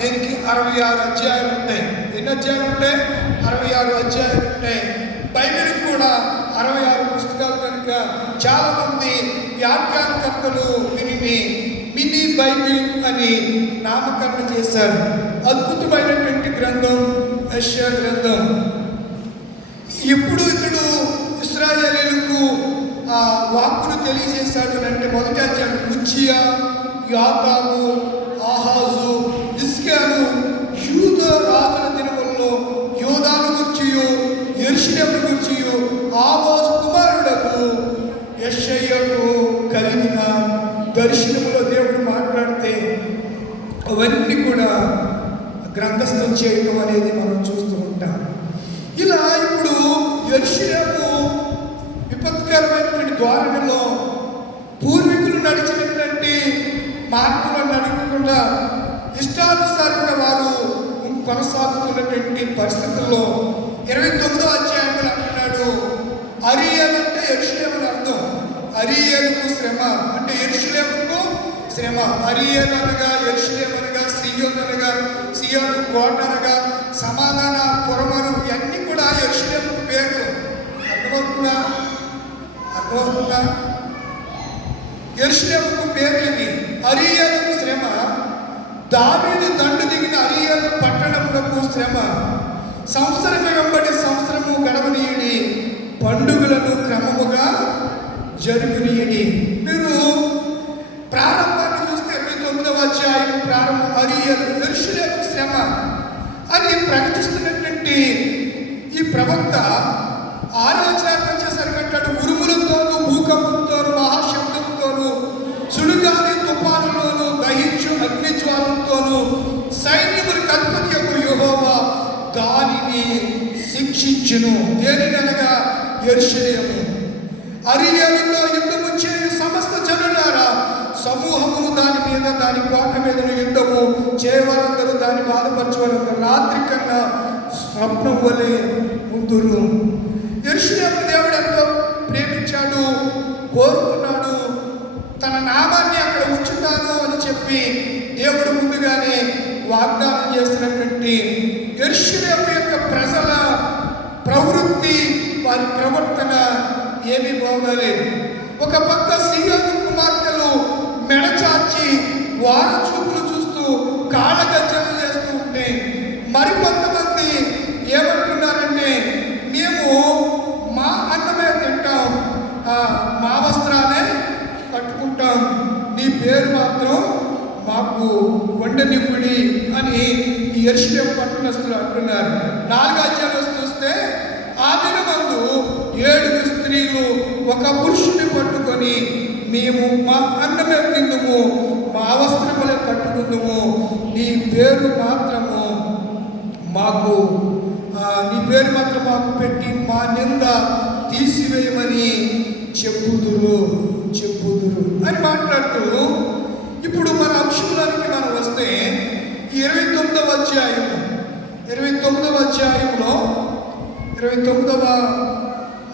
దీనికి 66 అధ్యాయాలు ఉంటాయి. ఎన్ని అధ్యాయాలు ఉంటాయి? 66 అధ్యాయాలు ఉంటాయి. బైబిల్కి కూడా 66 పుస్తకాలు కనుక చాలామంది వ్యాఖ్యానకర్తలు దీనిని మినీ బైబిల్ అని నామకరణం చేశారు. అద్భుతమైనటువంటి గ్రంథం యెషయా గ్రంథం. ఎప్పుడు ఇతడు ఇశ్రాయేలీయులకు వాక్కును తెలియజేశాడు అంటే మొదటి అధ్యాయం ఉజ్జియా, యోతాము, ఆహాజు, హిజ్కియాను యూదా రాజుల దినములలో యోధాను గుర్చియు యెరూషలేము గుర్చియు ఆమోజు కుమారుడకు యెషయాకు కలిగిన దర్శనములో దేవుడు మాట్లాడితే అవన్నీ కూడా గ్రంథస్థం చేయడం అనేది మనం చూస్తూ ఉంటాం. ఇలా ఇప్పుడు యెరూషలేము విపత్కరమైనటువంటి ధోరణిలో పూర్వీకులు నడిచినటువంటి మార్పులను నడవకుండా ఇష్టానుసారంగా వారు కొనసాగుతున్నటువంటి పరిస్థితుల్లో 29వ అధ్యాయంలో అంటున్నాడు, అరియల్ అంటే యెరూషలేము అని అర్థం. అరియలుకు శ్రమ అంటే యెరూషలేముకు శ్రమ. అరియల్ అనగా యెరూషలేము అనగా సియోను అనగా సియోను కోట అనగా సమాధాన పురమను ఇవన్నీ కూడా యెరూషలేము పేర్లు. అర్థమవుతుందా? యెరూషలేముకు పేర్లు ఇవి. అరియలుకు శ్రమ, దావీదు దండు దిగిన అరియలు పట్టణమునకు శ్రమ. సంవత్సరం వెంబడి సంవత్సరము గడవనీయుడి, పండుగలను క్రమముగా జరుగునీయుడి. మీరు ప్రారంభాన్ని చూస్తే 29వ అధ్యాయం ప్రారంభం అరియలు యెరూషలేముకు శ్రమ అని ప్రకటిస్తున్నటువంటి ఈ ప్రవక్త 6వ అధ్యాయం వచ్చేసరికి అంటాడు, ఉరుములతోనూ భూకంపంతోనూ మహాశబ్దంతోనూ సుడిగాలి తుఫానులోను దహించు అగ్నిజ్వాలంతోనూ సైన్యములకు అధిపతియగు యెహోవా దానిని శిక్షించును. దేనినగా యెరూషలేము. అరియలుతో యుద్ధము చేయు సమస్త జనులారా సమూహమును దాని మీద దాని కోట మీద యుద్ధము చేయవారందరూ దాన్ని బాధపరచేవారందరూ రాత్రి కన్నా స్వప్నం వలె ముందురు. యెరూషలేము దేవుడు ఎంతో ప్రేమించాడు, కోరుకున్నాడు. తన నామాన్ని అక్కడ ఉంచుతాను అని చెప్పి దేవుడు ముందుగానే వాగ్దానం చేస్తున్నటువంటి యెరూషలేము యొక్క ప్రజల ప్రవృత్తి, వారి ప్రవర్తన ఏమీ బాగోలేదు. ఒక పక్క సియోను కుమార్తెలు మెడచాచి వారు చూపులు చూస్తూ కాళ్ళ గజ్జలు చేస్తూ ఉంటే, మరికొంతమంది ఏమంటున్నారంటే మేము మా అన్నమే తింటాం, మా వస్త్రాలే కట్టుకుంటాం, నీ పేరు మాత్రం మాకు వండనివ్వుడి అని ఈ యెరూషలేము పట్టణస్తులు అంటున్నారు. 4వ అధ్యాయం చూస్తే ఆ దినమందు 7 స్త్రీలు ఒక పురుషుని పట్టుకొని మేము మా అన్నమే తిందుము, మా వస్త్రములే కట్టుకుందుము, నీ పేరు మాత్రము మాకు పెట్టి మా నింద తీసివేయమని చెప్పుదురు అని మాట్లాడుతూ, ఇప్పుడు మన అంశంలోనికి మనం వస్తే 29వ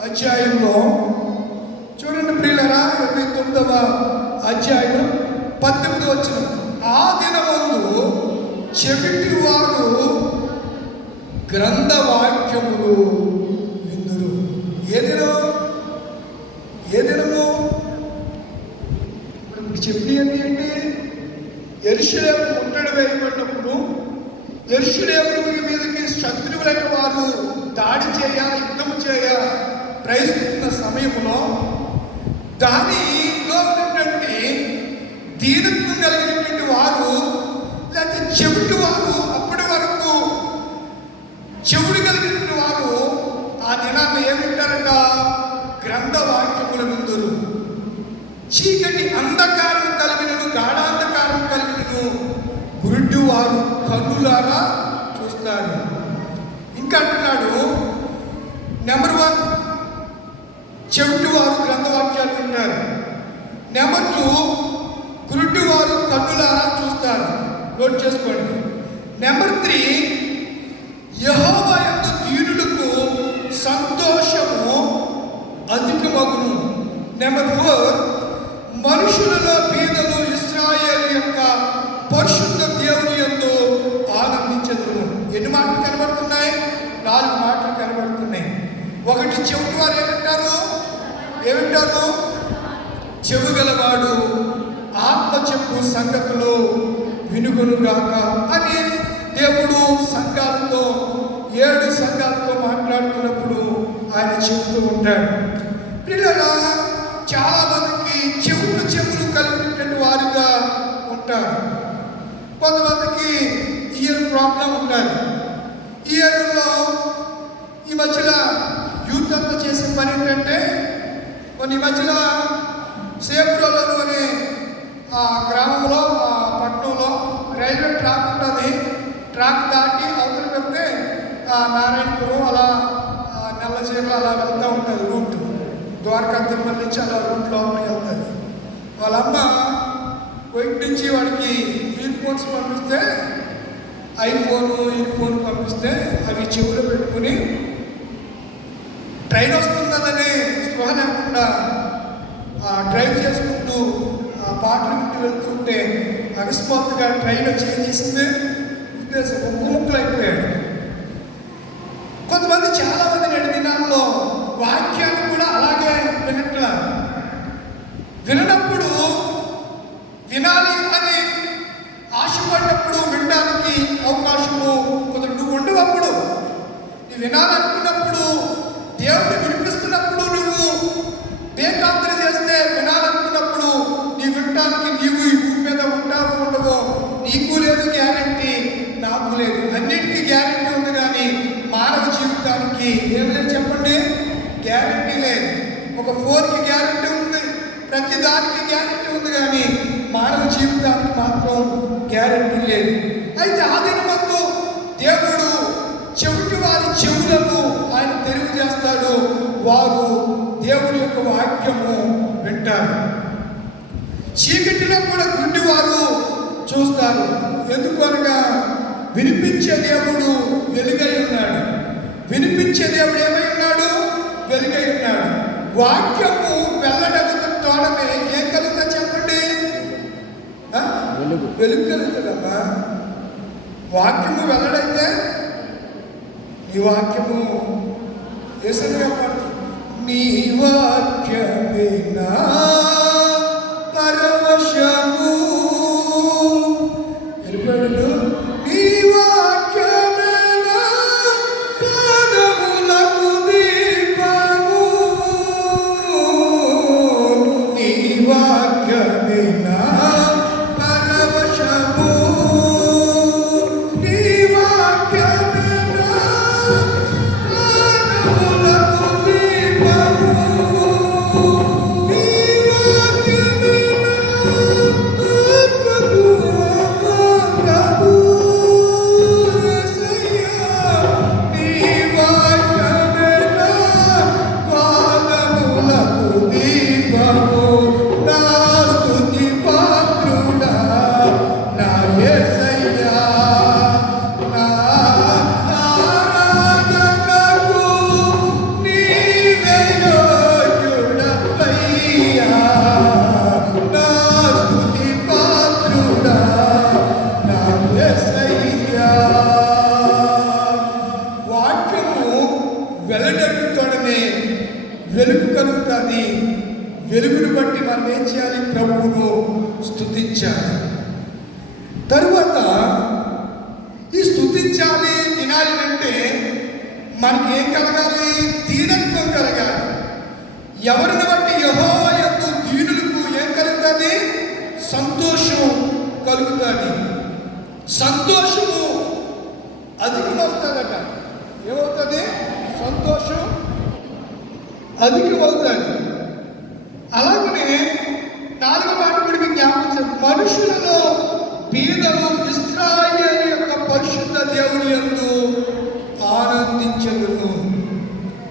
అధ్యాయంలో చూడండి ప్రియులారా, 29వ అధ్యాయం 18వ వచనం. ఆ దినమందు చెవిటివారు గ్రంథవాక్యములు విందురు. ఏ దినము చెప్పి ఏంటి? యెరూషలేము ముట్టడి వేయబడినప్పుడు యెరూషలేము మీదకి శత్రువులైన వారు దాడి యుద్ధము చేయ ప్రయత్నిస్తున్న సమయంలో దానిలో ఉన్నటువంటి దీనత్వం కలిగినటువంటి వారు లేకపోతే చెవిటి వారు, అప్పటి వరకు చెవుడు కలిగినటువంటి వారు ఆ దినాన్ని ఏమింటారంట? గ్రంథవాక్యముల విందురు. చీకటి అంధకారం కలిగినను గాఢాంధకారం కలిగినను గురుడు వారు కన్నులారా చూస్తారు. ఇంకా అంటున్నాడు, నెంబర్ 1 చెవిటి వారు గ్రంథవాక్యాలు వింటారు. నెంబర్ 2 గురుడు వారు కన్నులారా చూస్తారు. నోట్ చేసుకోండి. నెంబర్ 3 యెహోవా యందు దీనులకు సంతోషము అధికమగును. నెంబర్ 4 మనుషులలో బీదలు ఇశ్రాయేలు యొక్క పరిశుద్ధ దేవుని యందు 4 మాటలు కనబడుతున్నాయి. ఒకటి, చెవిటి వారు ఏమంటారు? చెవు గలవాడు ఆత్మ చెప్పు సంగతులు వినుగొనుగాక అని దేవుడు సంఘాలతో 7 సంఘాలతో మాట్లాడుతున్నప్పుడు ఆయన చెబుతూ ఉంటాడు. పిల్లలు చాలా మందికి చెవులు కలిగినటువంటి వారుగా ఉంటారు. కొంతమందికి ఇయర్ ప్రాబ్లం ఉంటుంది. ఇయర్లో ఈ మధ్యలో యూత్ అంతా చేసే పని ఏంటంటే, కొన్ని మధ్యలో సేపురోలు అనే గ్రామంలో పట్టణంలో రైల్వే ట్రాక్ ఉంటుంది. ట్రాక్ దాటి అవతల వెళ్తే నారాయణపురం అలా నల్లచీరలు అలా వెళ్తూ ఉంటుంది. రూట్ ద్వారకా తిరుమల నుంచి అలా రూట్ లోపలికి వెళ్తుంది. వాళ్ళమ్మ బయట నుంచి వాడికి ఇయర్ ఫోన్స్ పంపిస్తే, ఇయర్ ఫోన్ పంపిస్తే అవి చెవులో పెట్టుకుని ట్రైన్ వస్తుందనే స్పృహ లేకుండా డ్రైవ్ చేసుకుంటూ పాటలు వింటూ వెళ్తుంటే అకస్మాత్తుగా ట్రైన్ వచ్చి ఏం చేసింది, ఉద్దేశం ముక్కలు అయిపోయాడు. కొంతమంది చాలామంది నేటి దినాల్లో వాక్యాన్ని కూడా అలాగే వినప్పుడు వినాలి అని ఆశపడినప్పుడు వినడానికి అవకాశము నువ్వు ఉండవప్పుడు, నువ్వు వినాలనుకున్నప్పుడు, దేవుడు వినిపిస్తున్నప్పుడు నువ్వు బేఖాతరు చేస్తే, వినాలనుకున్నప్పుడు నీ వినడానికి నీవు ఈ భూమి మీద ఉంటావో ఉండవో నీకు లేదు గ్యారంటీ, నాకు లేదు. అన్నిటికీ గ్యారంటీ ఉంది, కానీ మానవ జీవితానికి ఏం లేదు చెప్పండి, గ్యారంటీ లేదు. ఒక ఫోన్కి గ్యారంటీ ఉంది, ప్రతి దానికి గ్యారంటీ ఉంది, కానీ మానవ జీవితానికి మాత్రం గ్యారంటీ లేదు. అయితే ఆ దినమందు దేవుడు చెవిటి వారి చెవులను ఆయన తెరుగు చేస్తాడు. వారు దేవుడి యొక్క వాక్యము వింటారు. చీకటిలో కూడా గుడ్డివారు చూస్తారు. ఎందుకు అనగా వినిపించే దేవుడు వెలుగై ఉన్నాడు. వినిపించే దేవుడు ఏమై ఉన్నాడు? వెలుగై ఉన్నాడు. వాక్యము వెల్లడగుతోడనే ఏం కలుగుతా చెప్పండి? వెలుగు కలుగుతుందమ్మా. వాక్యము వెల్లడైతే నీ వాక్యము ఏసరిగా నీ వాక్యమే నా పరవశము వెళ్ళిపోయాడు. నీ వాక్యమే నా పాదములకు దీపము, నీ వాక్యమే నా పరవశము, నీ వాక్యమే నా పాదములకు దీపము, నీ వాక్యమే నా ఆత్మకు ఆహారము, యేసయ్యా నీ వాక్యమే నా పాదములకు దీపము, నా స్తుతి పాత్రుడా నా యేసయ్యా, నా ఆరాధనకు నీవే యోగ్యుడవయ్యా, నా స్తుతి పాత్రుడా నా యేసయ్యా. వాక్యము వెల్లడెక్కుతోడనే వెలుగు కలుగుతుంది. వెలుగును బట్టి మనం ఏం చేయాలి? ప్రభువును స్తుతించాలి. తరువాత ఈ స్తుతించాలి వినాలి అంటే మనకి ఏం కలగాలి? దీనత్వం కలగాలి. ఎవరిని బట్టి యెహోవా యందు దీనులకు ఏం కలుగుతుంది? సంతోషం కలుగుతుంది. సంతోషము అధికమవుతుందట. ఏమవుతుంది? సంతోషం అధికమవుతుంది. అలాగనే 4వ మాట కూడా మీకు జ్ఞాపకం, మనుషులలో బీదలు ఇశ్రాయేలు యొక్క పరిశుద్ధ దేవుని యందు ఆనందించెదరు.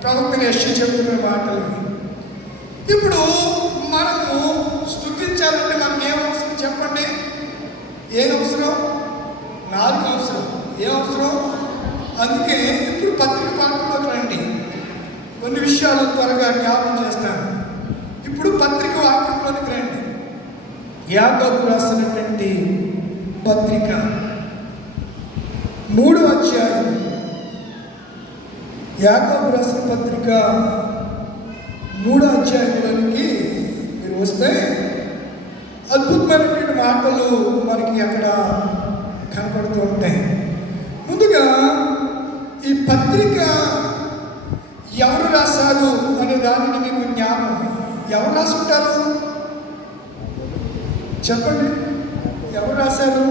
ప్రవక్త యెషయా చెప్తున్న మాటలు. ఇప్పుడు మనము స్తుతించాలంటే మనకి ఏం అవసరం చెప్పండి? ఏం అవసరం? 4 అవసరం. ఏం అవసరం? అందుకే ఇప్పుడు పత్రిక పాఠంలోకి రండి. కొన్ని విషయాలు త్వరగా జ్ఞాపకం చేస్తాను. ఇప్పుడు పత్రిక వాక్యంలోనికి రండి. యాకోబు రాసినటువంటి పత్రిక 3వ అధ్యాయం యాకోబు రాసిన పత్రిక 3వ అధ్యాయంలోనికి మీరు వస్తే అద్భుతమైనటువంటి మాటలు మనకి అక్కడ కనపడుతూ ఉంటాయి. ముందుగా ఈ పత్రిక ఎవరు రాశారు అనే దానిని మీకు జ్ఞాపకం. ఎవరు రాసుకుంటారు చెప్పండి? ఎవరు రాశారు?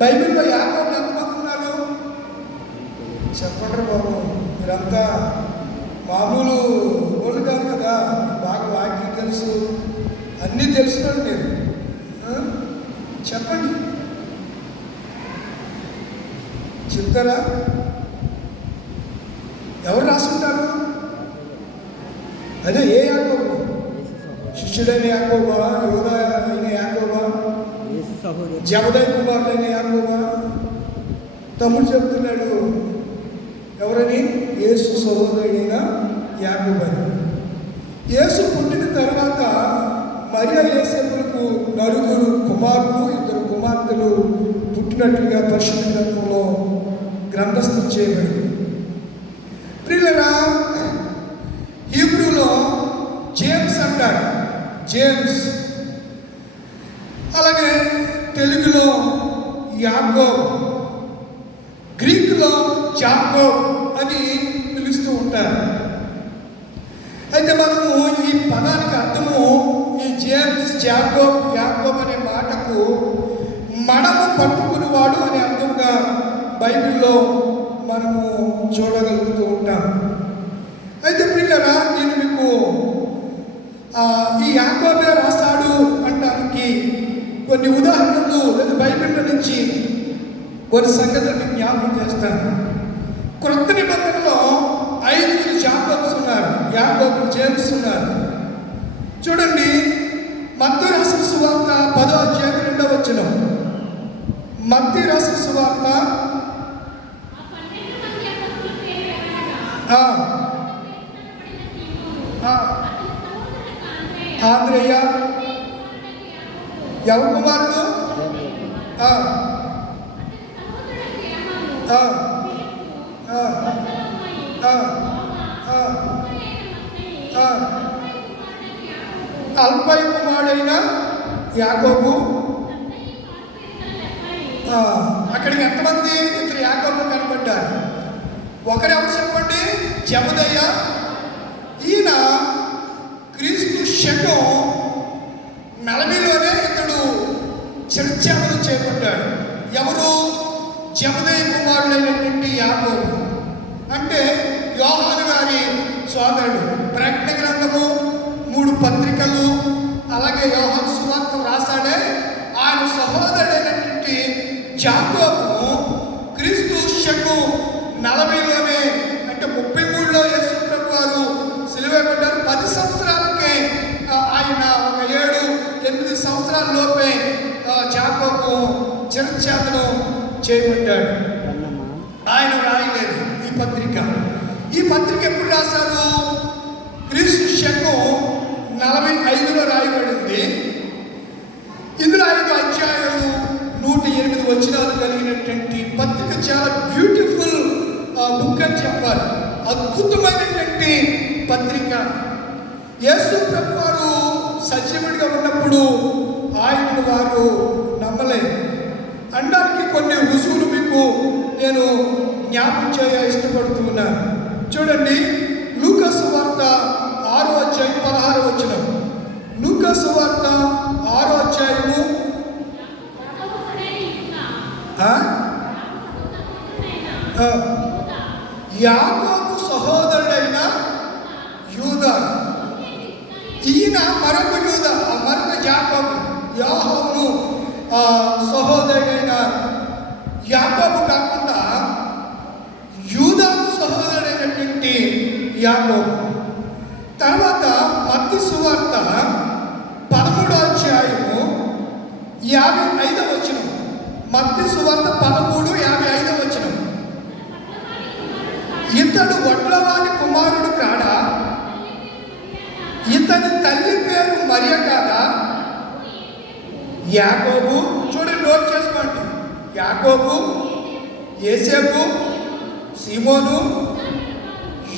బైబిల్లో యాకోబు ఎంతమంది ఉన్నారు చెప్పండి బాబు. మీరంతా మామూలు వాళ్ళు కాదు కదా, బాగా వాక్యం తెలుసు, అన్నీ తెలుసుకోండి మీరు. చెప్పండి, చెప్తారా? ఎవరు రాసుకుంటారు? అదే ఏ యాకోబు? శిష్యుడైన యాకోబా, యోధ అయిన యాకోబా, జబదయి కుమారుడైన యాకోబా? తమ్ముడు చెప్తున్నాడు ఎవరని? యేసు సహోదరుడైన యాకోబు అని. యేసు పుట్టిన తర్వాత మరియా యోసేపులకు 9 కుమారులు 2 కుమార్తెలు పుట్టినట్లుగా పరిశుద్ధ గ్రంథంలో గ్రంథస్థం చేయబడింది. ప్రియులరా, హీబ్రూలో జేమ్స్ అంటారు, జేమ్స్. అలాగే తెలుగులో యాకోబ్, గ్రీకులో జాకోబ్ అని పిలుస్తూ ఉంటారు. అయితే మనము ఈ పదానికి అర్థము, ఈ జేమ్స్, జాకోబ్, యాకోబ్ అనే మాటకు మడమ పట్టుకునేవాడు అనే అర్థంగా బైబిల్లో మనము చూడగలుగుతూ ఉంటాం. అయితే ప్రియులరా, నేను మీకు ఈ యాకోబే రాస్తాడు అనడానికి కొన్ని ఉదాహరణలు లేదా బైబిల్ నుంచి కొన్ని సంగతులను జ్ఞాపకం చేస్తాను. క్రొత్త నిబంధనలో 5 జాకోబ్స్ ఉన్నారు, యాకోబు, జేమ్స్ ఉన్నారు. చూడండి, మత్తయి రాసిన సువార్త 10వ అధ్యాయం 2వ వచనం. మత్తయి రాసిన సువార్త ఆంద్రేయ ఎవరు కుమారుడు? అల్పై కుమారుడైన యాకోబు. అక్కడికి ఎంతమంది 2 యాకోబులు కనబడ్డారు? ఒకరెవరు చెప్పండి? జబదయ్య. ఈయన క్రీస్తు శకం 40లోనే ఇతడు చర్చాలను చేపట్టాడు. ఎవరు? జబదయి కుమారుడైనటువంటి యాకోబు, అంటే యోహాను గారి సోదరుడు. ప్రకటన గ్రంథము, 3 పత్రికలు, అలాగే యోహాను సువార్త రాశాడే ఆయన సహోదరుడైనటువంటి యాకోబు క్రీస్తు శకం 40లోనే, అంటే 33లో యేసు ప్రభు వారు సిలువేయబడ్డారు. 10 సంవత్సరాలకే ఆయన ఒక 7-8 సంవత్సరాల లోపే యాకోబు చర్చాలను చేయబడ్డాడు. ఆయన రాయలేదు ఈ పత్రిక. ఈ పత్రిక ఎప్పుడు రాశారు? క్రీస్తు శకం 45లో రాయబడింది. ఇందులో 5 అధ్యాయాలు 108 వచనాలు కలిగినటువంటి పత్రిక. చాలా బ్యూటిఫుల్ బుక్ అని చెప్పాలి. అద్భుతమైనటువంటి పత్రిక. యేసు ప్రభు వారు సజీవుడిగా ఉన్నప్పుడు ఆయనను వారు నమ్మలేదు అనడానికి కొన్ని రుజువులు మీకు నేను జ్ఞాపకం చేయ ఇష్టపడుతున్నాను. చూడండి, లూకా సువార్త 6వ అధ్యాయం 16వ వచనం. లూకా సువార్త 6వ అధ్యాయము యాకోబు సహోదరుడైన యూదా. ఈయన మరొక యూదా, మరొక యాకోబు. యోహాను సహోదరుడైన యాకోబు కాకుండా యూదాకు సహోదరుడైనటువంటి యాకోబు. తర్వాత మత్తయి సువార్త 13వ అధ్యాయము 55వ వచనం. మత్తయి సువార్త 13:55వ వచనం. ఇతడు వడ్లవాని కుమారుడు కాడా? ఇతని తల్లి పేరు మరియ కాదా? యాకోబు. చూడండి, నోట్ చేసుకోండి. యాకోబు, యేసేపు, సీమోను,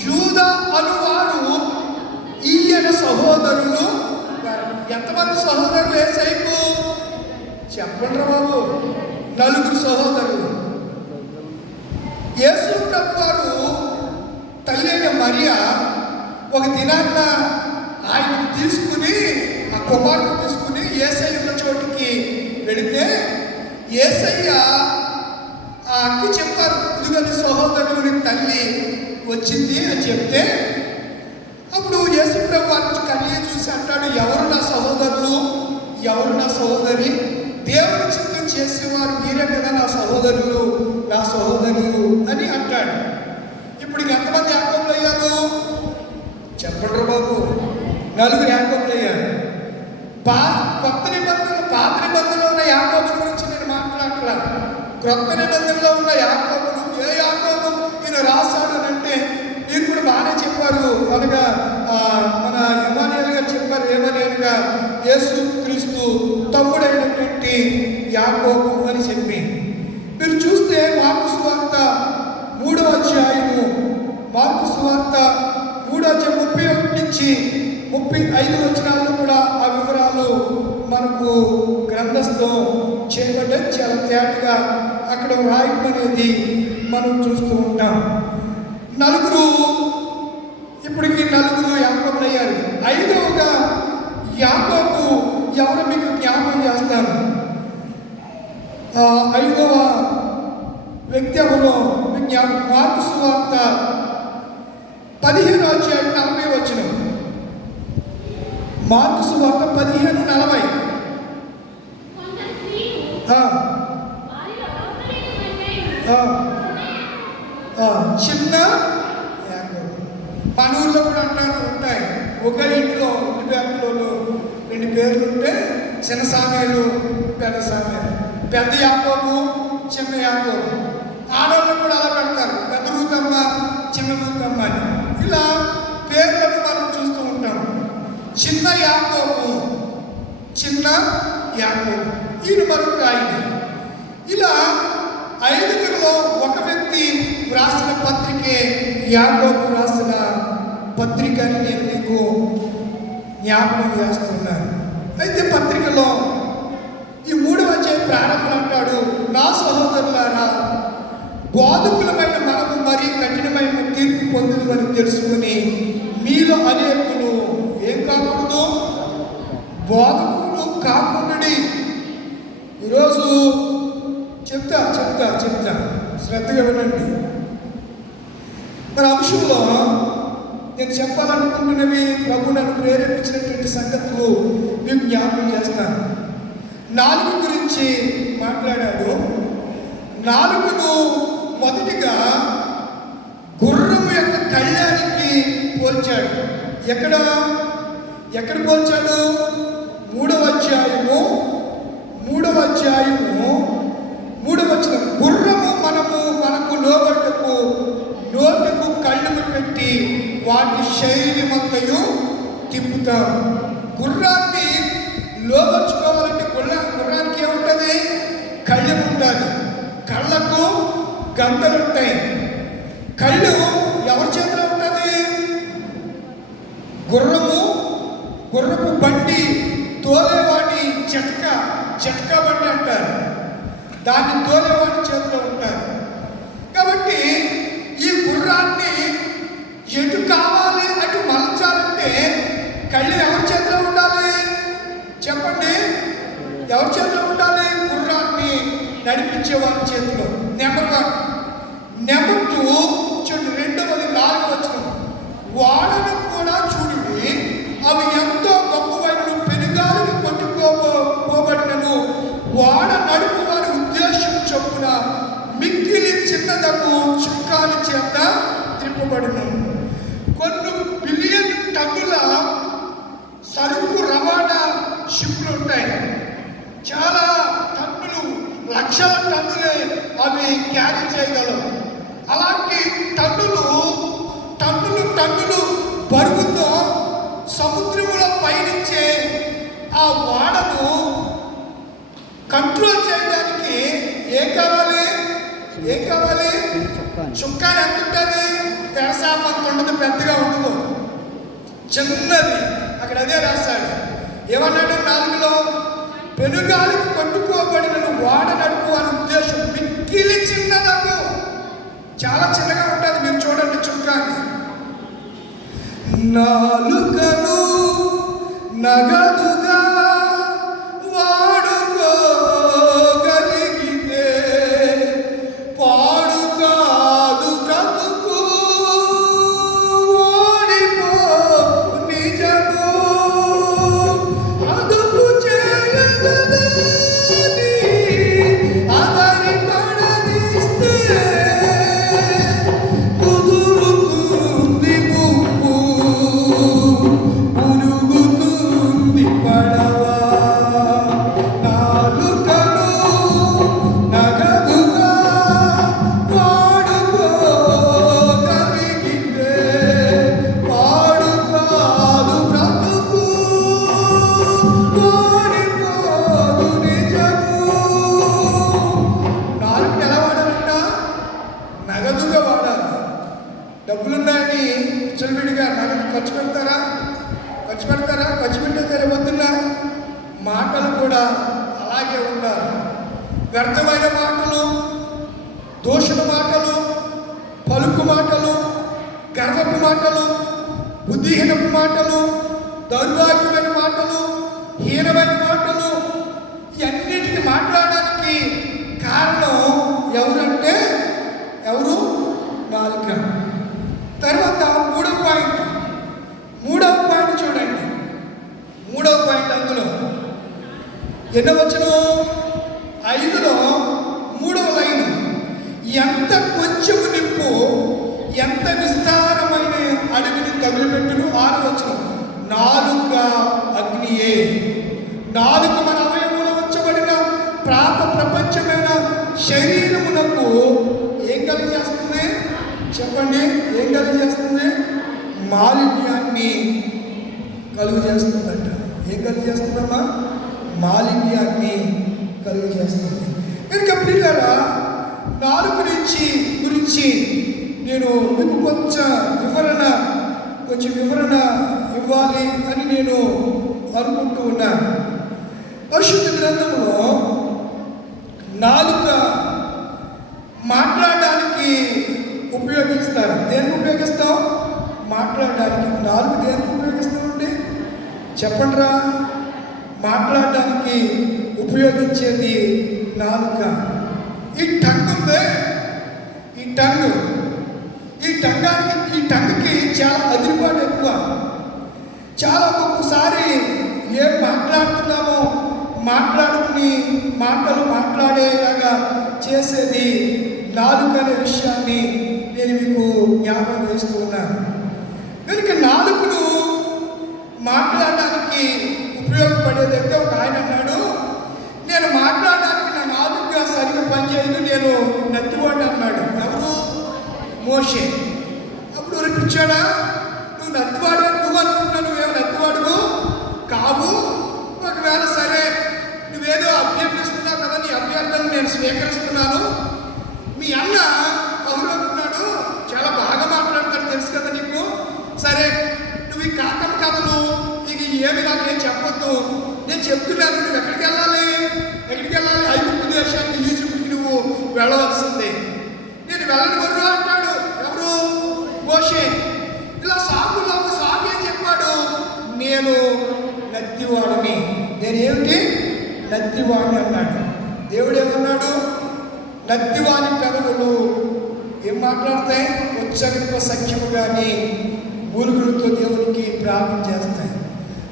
యూదా అనువారు ఈయన సహోదరులు. ఎంతమంది సహోదరులు యేసయ్యకు? చెప్పండి బాబు, 4 సహోదరులు. యేసు ప్రభు వారు తల్లి అయిన మరియా ఒక దినాన్న ఆయన తీసుకుని, ఆ కుమారుడు తీసుకుని యేసయ్య ఉన్న చోటికి వెళితే యేసయ్య ఆ అక్కి చెప్పారు, ఇదిగో సహోదరుని తల్లి వచ్చింది అని చెప్తే, అప్పుడు యేసు ప్రభు వారి కళ్ళే చూసి అంటాడు, ఎవరు నా సహోదరులు, ఎవరు నా సహోదరి? దేవుని చిత్తం చేసేవారు మీరే కదా నా సహోదరులు, నా సహోదరులు అని అంటాడు. ఇప్పుడు ఎంతమంది యాకోబులు అయ్యారు? చెప్పండి బాబు, 4 యాకోబులు అయ్యారు. కొత్త నిబంధనలు, పాత నిబంధనలో ఉన్న యాకోబుల గురించి నేను మాట్లాడట్లా. క్రొత్త నిబంధనలో ఉన్న యాకోబులు, ఏ యాకోబు ఈయన రాశాడు అని అంటే మీరు కూడా బాగానే చెప్పారు. అనగా మన ఇమానుయేల్ గారు చెప్పారు, ఏమని అనగా యేసు క్రీస్తు తమ్ముడైనటువంటి యాకోబు అని చెప్పి. మీరు చూస్తే మార్కు సువార్త 3వ అధ్యాయము, మార్కు సువార్త 3వ అధ్యాయం 31 నుంచి 35 వచనాల్లో కూడా ఆ వివరాలు మనకు గ్రంథస్థం చేయబడ్డ చాలా తేటగా అక్కడ రాయడం అనేది మనం చూస్తూ ఉంటాం. 4 ఇప్పటికి 4 యాకోబులు అయ్యారు. 5వగా యాకోబు ఎవరు మీకు జ్ఞాపకం చేస్తాను. 5వ వ్యక్తి ఎవరో మీకు జ్ఞాపకం. మార్కు సువార్త 15వ అధ్యాయం 40 వచనం. మార్కు సువార్త 15:40. చిన్న యాకోబు. మన ఊళ్ళో కూడా ఉంటాయి, ఒక ఇంట్లో 2 పేర్లలో 2 పేర్లు ఉంటే చిన్న సామేలు, పెద్ద సామేలు. పెద్ద యాకోబు, చిన్న యాకోబు. ఆడవాళ్ళు కూడా అలా పెడతారు, పెద్ద రూతమ్మ, చిన్న రూతమ్మ అని. ఇలా పేర్లను మనం చూస్తూ ఉంటాం. చిన్న యాకోబు, చిన్న యాకోబు, ఈయన మరొక ఆయన. ఇలా 5గురిలో ఒక వ్యక్తి వ్రాసిన పత్రికే యాకోబు రాసిన పత్రిక అని నేను మీకు జ్ఞాపకం చేస్తున్నాను. అయితే పత్రికలో ఈ 3వ అధ్యాయం ప్రారంభం అంటాడు, నా సహోదరులారా, బోధకులమైన మనము మరీ కఠినమైన తీర్పు పొందుదని తెలుసుకుని మీలో అనేకులు ఏం కాకూడదు, బోధకులు కాకుండా. ఈరోజు చెప్తా శ్రద్ధగా వినండి. మరి అంశంలో నేను చెప్పాలనుకుంటున్నవి ప్రభు నన్ను ప్రేరేపించినటువంటి సంగతులు మీకు జ్ఞాపకం చేస్తాను. 4 గురించి మాట్లాడాడు. 4ను మొదటిగా గుర్రము యొక్క కళ్యాణికి పోల్చాడు. ఎక్కడ పోల్చాడు? 3వ అధ్యాయము 3వ వచనం. గుర్రము మనకు లోబట్టుకు నోటుకు కళ్ళును పెట్టి వాటి శరీరమంతయు తిప్పుతాం. గుర్రాన్ని లోబర్చుకోవాలంటే గుర్రానికి ఏముంటుంది? కళ్ళు ఉంటుంది, కళ్ళకు గంటలు ఉంటాయి. కళ్ళు ఎవరి చేతిలో ఉంటుంది? గుర్రపు బండి తోలేవాడి జట్కా బండి అంటారు, దాన్ని తోలేవాడి చేతిలో ఉంటారు. కాబట్టి ఈ గుర్రాన్ని ఎటు కావాలి అటు మలచాలంటే కళ్ళు ఎవరి చేతిలో ఉండాలి? చెప్పండి, ఎవరి చేతిలో ఉండాలి? గుర్రాన్ని నడిపించే వారి చేతిలో. నెంబర్ 2 చూడండి, 4వ వచనం. వాడను కూడా చూడండి, అవి ఎంతో గొప్పవైన పెనుగాలికి కొట్టుకోబడినను వాడ నడుపు వారి ఉద్దేశం చొప్పున మిక్కిలి చిన్నదకు చుక్కాల చేత త్రిప్పబడిన కొన్ని బిలియన్ టన్నుల సరుకు రవాణా షిప్లు ఉంటాయి. చాలా టన్నులు, లక్షల టన్నులే అవి క్యారీ చేయగలవు. అలాంటి టన్నులు బరువుతో సముద్రంలో పయనించే ఆ వాడను కంట్రోల్ చేయడానికి ఏం కావాలి? చుక్కాని ఎంత ఉంటుంది? తెరసాపంత ఉండదు పెద్దగా ఉండదు, చిన్నది. అక్కడ అదే రాస్తాడు. ఏమన్నాడు 4లో? పెనుగాలికి కొట్టుకోబడిన వాడ నడుపు అనే ఉద్దేశం మిక్కిలి చిన్నదగు. చాలా చిన్నగా ఉంటుంది. మీరు చూడండి చుక్కాని. నాలుకను నగదుగా వాడుకోగలిగితే పాడు కాదు బ్రతుకు, ఓడిపో నిజము. అదుపు చేయగలదని అదరి పడనిస్తే కుదురుతుంది ముప్పు, పురుగుతుంది పడవ. నాలుకను నగదుగా వాడుకోగలిగితే పాడు కాదు బ్రతుకు, ఓడిపోదు నిజము. నాలుగుని ఎలా వాడాలంట? నగదుగా వాడాలి. డబ్బులున్నాయని విచ్చలవిడిగా నగదు ఖర్చు పెడతారా? ఖర్చు పెట్టే వద్దున్నా. మాటలు కూడా అలాగే ఉండాలి. వ్యర్థమైన మాటలు, దూషణ మాటలు, పలుకు మాటలు, గర్వపు మాటలు, బుద్ధిహీనపు మాటలు, దౌర్భాగ్యమైన మాటలు, హీనమైన మాటలు, ఇవన్నిటిని మాట్లాడడానికి కారణం ఎవరంటే ఎవరు? నాలుక. తర్వాత మూడవ పాయింట్ చూడండి. మూడవ పాయింట్ అందులో ఎన్నో వచనం? 5లో 3వ లైన్. ఎంత కొంచెము నిప్పు ఎంత విస్తారమైన అడవిని తగులుపెట్టును. 6వ వచనం. నాలుక అగ్నియే. నాలుక మన అవయవంలో ఉంచబడిన ప్రాత ప్రపంచమైన శరీరమునకు ఏం కలిగజేస్తుంది? చెప్పండి, ఏం కలిగజేస్తుంది? మాలిన్యాన్ని కలుగజేస్తుందంట. ఏం కలుగజేస్తుందమ్మా? మాలిన్యాన్ని కలుగజేస్తుంది. కనుక ప్రియులారా, నాలుక గురించి నేను మీకు కొంచెం వివరణ ఇవ్వాలి అని నేను అనుకుంటూ ఉన్నాను. పరిశుద్ధ గ్రంథంలో నాలుక మాట్లాడడానికి ఉపయోగిస్తారు. దేనికి ఉపయోగిస్తాం? మాట్లాడడానికి. నాలుగు దేనికి ఉపయోగిస్తామండి? చెప్పండి రా. మాట్లాడడానికి ఉపయోగించేది నాలుక. ఈ టంగ్ ఉందే, ఈ టంగ్కి చాలా అదిరిపాటు ఎక్కువ. చాలా ఒక్కొక్కసారి ఏం మాట్లాడుతున్నామో మాట్లాడుకుని మాట్లాడేలాగా చేసేది నాలుక అనే విషయాన్ని నేను మీకు జ్ఞాపకం చేస్తూ ఉన్నాను. కనుక నాలుకను మాట్లాడడానికి ఉపయోగపడేదైతే ఒక ఆయన అన్నాడు, నేను మాట్లాడడానికి నా నాలుక సరిగ్గా పనిచేయదు, నేను నత్తివాడు అన్నాడు. ఎవరు? మోషే. అప్పుడు రేపించాడా? నువ్వు నత్తివాడు నువ్వు అనుకుంటున్నావు, నువ్వేమో నత్తివాడువు కావు. ఒకవేళ సరే నువ్వేదో అభ్యర్థిస్తున్నావు కదా, నీ అభ్యర్థనను నేను స్వీకరిస్తున్నాను. మీ అన్న అవునుకున్నాడు, చాలా బాగా మాట్లాడతాడు, తెలుసు కదా నీకు. సరే నువ్వు ఈ కాకం కథలు నీకు ఏమి నాకేం చెప్పొద్దు, నేను చెప్తున్నాను. నువ్వు ఎక్కడికి వెళ్ళాలి? ఐగుప్తు దేశానికి, ఈజిప్ట్కి నువ్వు వెళ్ళవలసిందే. నేను వెళ్ళని బరువు అంటాడు. ఎవరు? మోషే. ఇలా సాకు ఏం చెప్పాడు? నేను నత్తివాడిని. నేనేమిటి? నత్తివాడిని అన్నాడు. దేవుడు ఏమన్నాడు? నత్తివాని పెదవులు ఏం మాట్లాడతాయి? ఉచ్చరింప సఖ్యము కానీ మూలుగులతో దేవునికి ప్రార్థన చేస్తాయి.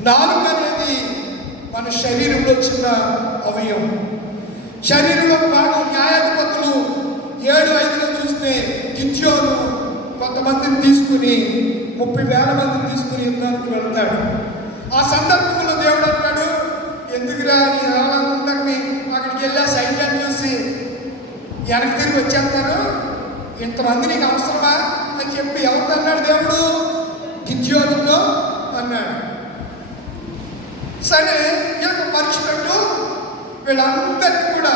నాలుక అనేది మన శరీరంలో చిన్న అవయవం. శరీరంలో భాగం. న్యాయాధిపతులు 7:5 చూస్తే గిద్యోను కొంతమందిని తీసుకుని 30,000 మందిని తీసుకుని యుద్ధానికి వెళ్తాడు. ఆ సందర్భంలో దేవుడు అంటాడు, ఎందుకురా ఈ అందరినీ అక్కడికి వెళ్ళా సైన్యాన్ని చూసి వెనక్కి తిరిగి వచ్చేస్తారు, ఇంతమంది నీకు అవసరమా అని చెప్పి ఎవరితో అన్నాడు? దేవుడు గిద్యోనుతో అన్నాడు. సరే వీళ్ళకి పరీక్ష పెట్టు, వీళ్ళందరినీ కూడా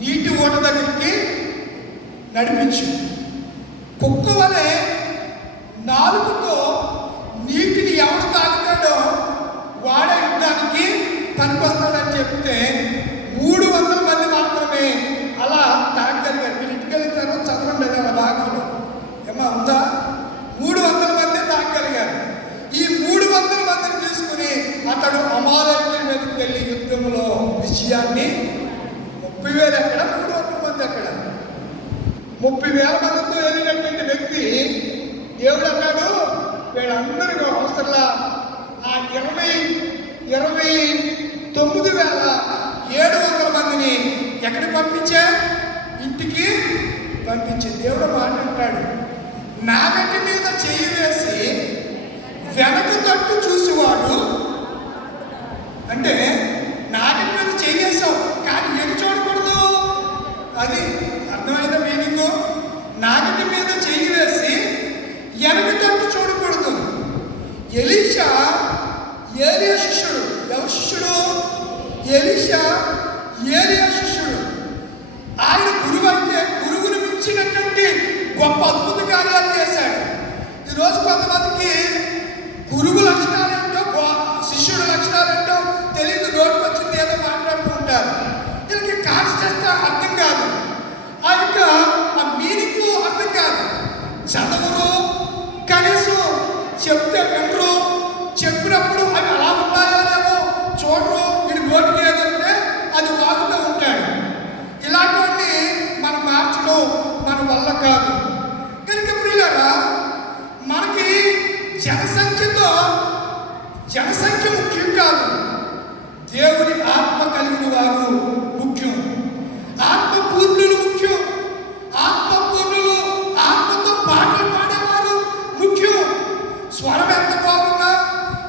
నీటి ఓట దగ్గరికి నడిపించు. కుక్క వలె 30,000 మందితో వెళ్ళినటువంటి వ్యక్తి దేవుడు అన్నాడు, వీళ్ళందరికీ అవసరంలా ఆ 29,700 మందిని ఎక్కడికి పంపించా? ఇంటికి పంపించే. దేవుడు మాట అంటాడు, నాగటి మీద చెయ్యి వేసి వెనక తట్టు చూసేవాడు, అంటే నాగటి మీద చెయ్యేసావు కానీ ఎటు చూడకూడదు. అది అర్థమైన మీనింగ్. నాగటి మీద చెయ్యి వేసి వెనక తట్టు చూడకూడదు. ఎలీషా ఏలియా శిష్యుడు. ఎవరు శిష్యుడు? ఎలీషా ఏలియా శిష్యుడు. ఆయన గురువు అయితే గురువును మించినటువంటి గొప్ప అద్భుత కార్యాలు చేశాడు. ఈరోజు కొంతమందికి గురువు లక్షణాలు ఏంటో, శిష్యుడు లక్షణాలు ఏంటో తెలియదు, నోటికి వచ్చింది ఏదో మాట్లాడుకుంటారు. వీళ్ళకి కాన్సెప్ట్ అర్థం కాదు, ఆ యొక్క ఆ మీనింగ్ అర్థం కాదు. చదవరు, కనీసం చెప్తే వినరు, చెప్పినప్పుడు అవి అలా ఉన్నాయో లేవో చూడరు. వీడి నోటికి ఏదంటే అది వాగుతూ ఉంటాడు. ఇలాంటి మనం మార్చడం మన వల్ల కాదు. కనుక ప్రియులారా, మనకి జనసంఖ్య ముఖ్యం కాదు, దేవుని ఆత్మ కలిగిన వారు ముఖ్యం. ఆత్మపూర్ణులు ముఖ్యం. ఆత్మపూర్ణులు, ఆత్మతో పాటలు పాడేవారు ముఖ్యం. స్వరం ఎంత బాగున్నా,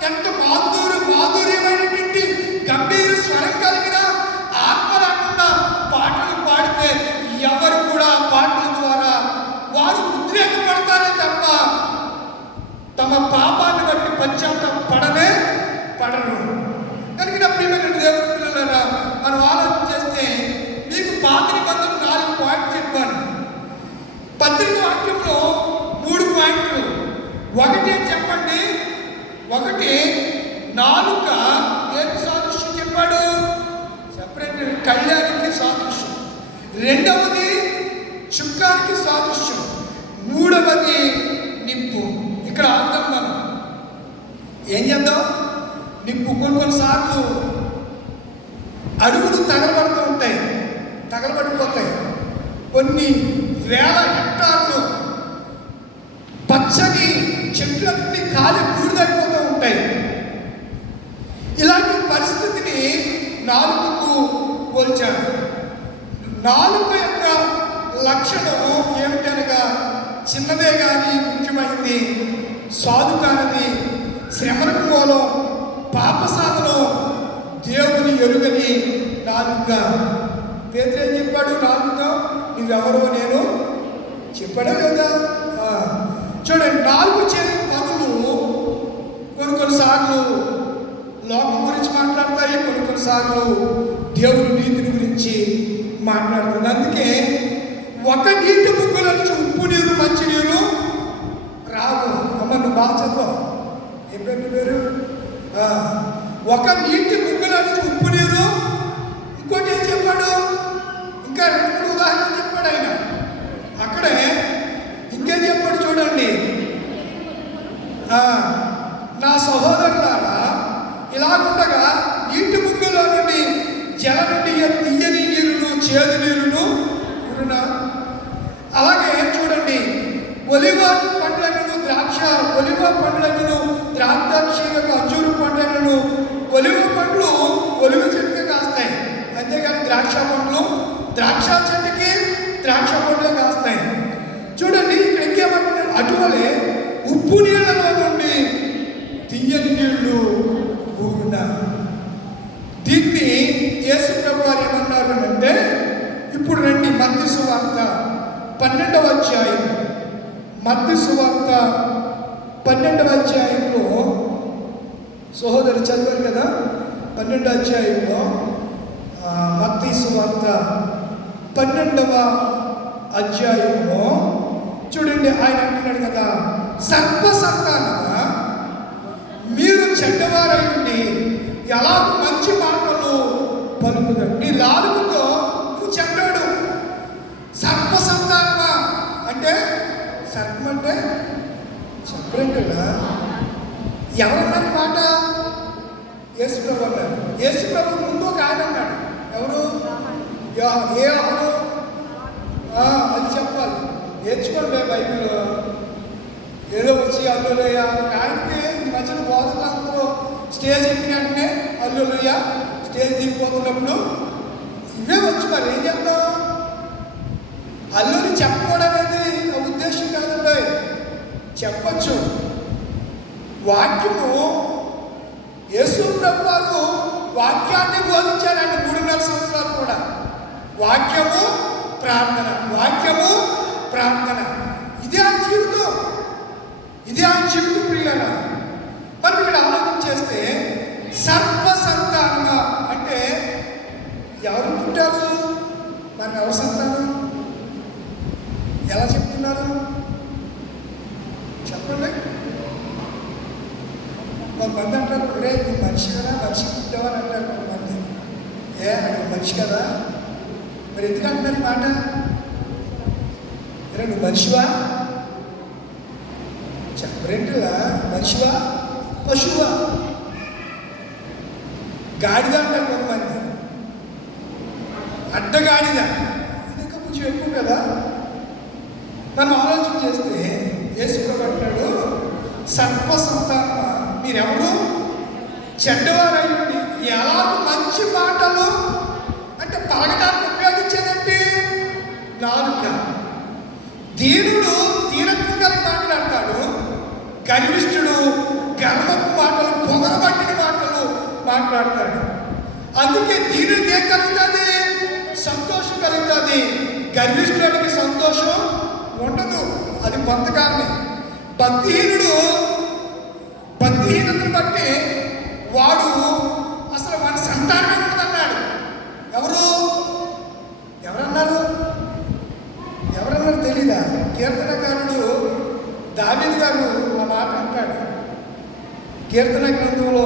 ఎంత మాధుర్యమైనటువంటి గంభీర స్వరం కలిగిన ఆత్మ లేకుండా పాటలు పాడితే ఎవరు కూడా పాటల ద్వారా వారు ఉద్రేకపడతారే తప్ప తమ పాపాన్ని బట్టి పశ్చాత్తాపడనే పడరు. కనుక నా ప్రియమైన దేవుని పిల్లలారా, మనం ఆలోచన చేస్తే మీకు పాత నిబంధనలు 4 పాయింట్లు చెప్పాను. పత్రిక వాక్యంలో 3 పాయింట్లు. ఒకటి చెప్పండి. ఒకటి నాలుక ఏం సాదృశ్యం చెప్పాడు? చెప్పండి. కళ్యాణికి సాదృశ్యం. రెండవది చుక్కానికి సాదృశ్యం. మూడవది నిప్పు. ఇక్కడ ఆపుదాం. మనం ఏం చేద్దాం? నిప్పు. కొన్నిసార్లు అడుగులు తగలబడిపోతాయి. కొన్ని వేల హెక్టార్లు పచ్చని చెట్లన్నీ కాలి బూడిదైపోతూ ఉంటాయి. ఇలాంటి పరిస్థితిని నాలుకకు పోల్చాడు. నాలుక యొక్క లక్షణం ఏమిటనగా చిన్నదే కానీ ముఖ్యమైనది, సాధు కానిది, శ్రమలకు మూలం, పాప సాధనం, దేవుని ఎరుగని నాలుక. పేతురు ఏం చెప్పాడు? నాలుగుతో నువ్వెవరో నేను చెప్పాడా లేదా? చూడండి, 4 చేతి పనులు కొన్నిసార్లు లోకం గురించి మాట్లాడతాయి, కొన్నిసార్లు దేవుని నీతిని గురించి మాట్లాడుతుంది. అందుకే ఒక నీటి ముగ్గుల నుంచి ఉప్పు నీరు మంచి నీరు రావు. అమ్మ నువ్వు బాగా చదువు. ఏం పేరు? ఒక నీటి ముగ్గుల నుంచి ఉప్పు నీరు. ఇంకోటి ఏం చెప్పాడు? ఇంకా 2 ఉదాహరణలు చెప్పాడు ఆయన. అక్కడే ఇంకేం చెప్పాడు చూడండి. నా సహోదరులారా, ఇలాగుండగా నీటి ముగ్గులో నుండి జల నుండి తీయని నీరును చేదు నీరును ఉరునా. అలాగే చూడండి, ఒలివ పండ్లను ద్రాక్ష అంజూరు పండ్లను, ఒలివ పండ్లు ఒలివ చెట్టుకి కాస్తాయి, అంతేగాని ద్రాక్ష పండ్లు ద్రాక్ష చెట్టుకి ద్రాక్ష పండ్లు కాస్తాయి. చూడండి, ఇక్కడ ఇంకేమంటున్నాడు? అటువలే ఉప్పు నీళ్ళలో నుండి తీయని నీళ్లు ఊరునా. దీన్ని యేసు ప్రభు వారు ఏమన్నారు అంటే, ఇప్పుడు రండి మత్తయి సువార్త 12వ అధ్యాయం. మత్తయి సువార్త 12వ అధ్యాయంలో సహోదరు చదివారు కదా. 12వ అధ్యాయంలో మత్తయి సువార్త 12వ అధ్యాయంలో చూడండి, ఆయన అంటున్నాడు కదా, సర్ప సంతానమా, మీరు చెడ్డవారై ఉండి ఎలా మంచి మాటలు పలుకుతారు. నీ నాలుకతో నువ్వు చెడ్డాడు. సర్ప సంతానమా అంటే, సర్పం అంటే చెప్పరేంటా? ఎవరన్నారు మాట? యేసు ప్రభు అన్నారు. యేసు ప్రభు ముందు ఒక ఆయన అన్నాడు. ఎవరు? ఏ అవును అది చెప్పాలి. నేర్చుకోండి బైబిల్. ఏదో వచ్చి హల్లెలూయ ఆయనకి ఈ మధ్యన బోధకులు అందరూ స్టేజ్ ఎక్కిన వెంటనే హల్లెలూయ స్టేజ్ దిగిపోతున్నప్పుడు ఇవే వచ్చి మరి ఏం చేద్దాం? హల్లెలూయ చెప్పకూడదు అనేది ఉద్దేశం కాదండి. చెప్పచ్చు. వాక్యము యేసు ప్రభు వారు వాక్యాన్ని బోధించారు. ఆయన 3.5 సంవత్సరాలు కూడా వాక్యము ప్రార్థన, వాక్యము ప్రార్థన. ఇదే ఆ జీవితం, ఇదే ఆ జీవితం ప్రియులారా. మనం ఇక్కడ ఆలోచన చేస్తే సర్వ సంతానమ అంటే ఎవరు పుట్టారు? మనం ఎవరు సంతానం? ఎలా చెప్తున్నారు చెప్పండి. కొంతమంది అంటారు, రే నువ్వు మనిషి కదా, మనిషి పుట్టావని అంటారు కొంతమంది. నువ్వు మనిషి కదా, మరి ఎందుకు అంటున్నారు ఈ మాట? రే నువ్వు మనిషివా? చెప్పరేంటిలా? మనిషివా పశువా? గాడిద అంటారు కొంతమంది, అడ్డగాడిద. ఇది ఇంకా కొంచెం ఎక్కువ కదా. మనం ఆలోచన చేస్తే యేసు ప్రభు అంటాడు, సర్వ సంతానమ మీరెవరు? చెడ్డవారైంది. ఎలా మంచి మాటలు అంటే పలకడానికి ఉపయోగించేదండి నాలుక. దీనుడు దీనత్వం కలిగి మాట్లాడతాడు, గర్విష్ఠుడు గర్వపు మాటలు, పొగరబట్టిన మాటలు మాట్లాడతాడు. అందుకే దీనుడికి ఏం కలుగుతుంది? సంతోషం కలుగుతుంది. గర్విష్ఠుడికి సంతోషం ఉండదు, అది కొంతకాలమే. భక్తిహీనతను బట్టి వాడు అసలు వాడి సంతానమే ఉండదన్నాడు. ఎవరన్నారు తెలీదా? కీర్తనకారుడు దావీదు గారు ఆ మాట అంటాడు. కీర్తన గ్రంథంలో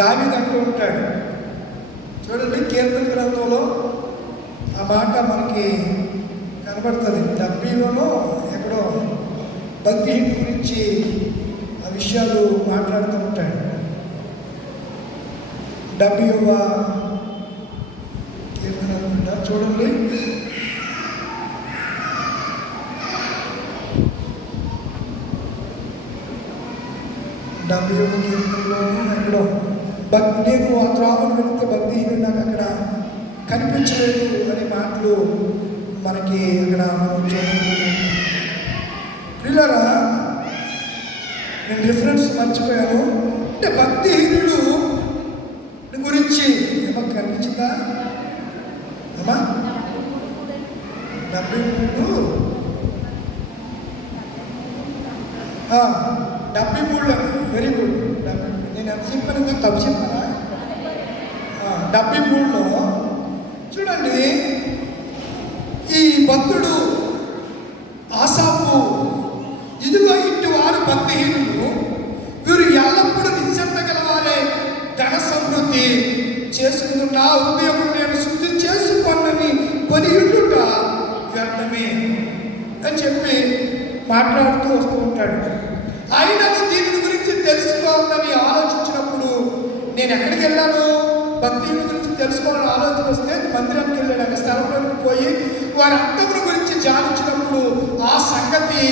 దావీదు అంటూ ఉంటాడు. చూడండి, కీర్తన గ్రంథంలో ఆ మాట మనకి కనబడుతుంది. 70లోనో ఎక్కడో భక్తిహీన గురించి ఆ విషయాలు మాట్లాడుతూ ఉంటాడు. 70వ కీర్తన అనుకుంటా, చూడండి. కీర్తనలోనూ ఎక్కడో నేను ఆ త్రావును వెళితే భక్తిహీనుడు నాకు అక్కడ కనిపించలేదు అనే మాటలు మనకి అక్కడ మనం చూడగలుగుతాం. పిల్లరా, నేను రిఫరెన్స్ మర్చిపోయాను. అంటే భక్తిహీనుడు గురించి ఏమో కనిపించిందా అమ్మా? 73 73లో వెరీ గుడ్. నేను ఎంత చెప్పాను, తప్పు చెప్పానా? 73లో చూడండి, ఈ భక్తుడు ఆసాపు, ఇదిగో ఇటు వారు భక్తిహీనులు, వీరు ఎల్లప్పుడూ నిశ్చంత గలవారే, ధన సమృద్ధి చేసుకున్న హృదయం నేను శుద్ధి చేసుకొనని కొనియుండుట వ్యర్థమే అని చెప్పి మాట్లాడుతూ వస్తూ ఉంటాడు. ఆయనను దీని గురించి తెలుసుకోవాలని ఆలోచించినప్పుడు నేను ఎక్కడికి వెళ్ళాను? భక్తిహీనుల గురించి తెలుసుకోవాలని ఆలోచన వస్తే మందిరానికి వెళ్ళాడు. అనే స్థలంలోకి పోయి వారి అంతముల గురించి ధ్యానించినప్పుడు ఆ సంగతి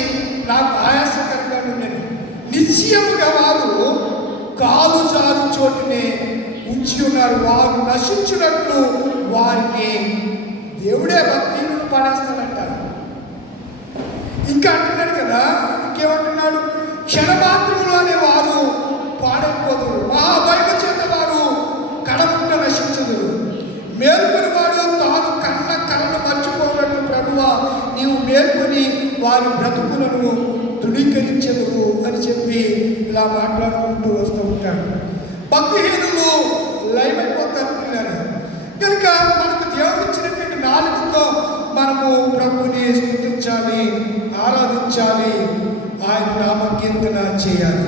నాకు ఆయాసకరంగా ఉండేది. నిశ్చయముగా వారు కాలు జారు చోటునే ఉంచి ఉన్నారు, వారు నశించినట్లు వారిని దేవుడే భక్తిహీనులు పాడేస్తాడంటారు. ఇంకా అంటున్నాడు కదా, ఇంకేమంటున్నాడు? క్షణమాత్రములోనే వారు పాడైపోతున్నారు, మహాభయమ చేత వారు కడముంట నశించదురు. మేల్కొని వాడు తాను కన్న కళను మర్చిపోయినట్లు ప్రభువా నీవు మేల్కొని వారి బ్రతుకులను దృఢీకరించదురు అని చెప్పి ఇలా మాట్లాడుకుంటూ వస్తూ ఉంటాడు. భక్తిహీనులు లైవ్ అయిపోతారు పిల్లలు. కనుక మనకు దేవుడు ఇచ్చినటువంటి నాలుగుతో మనము ప్రభుని స్తుతించాలి, ఆరాధించాలి, ఆయన నామ కీర్తన చేయాలి.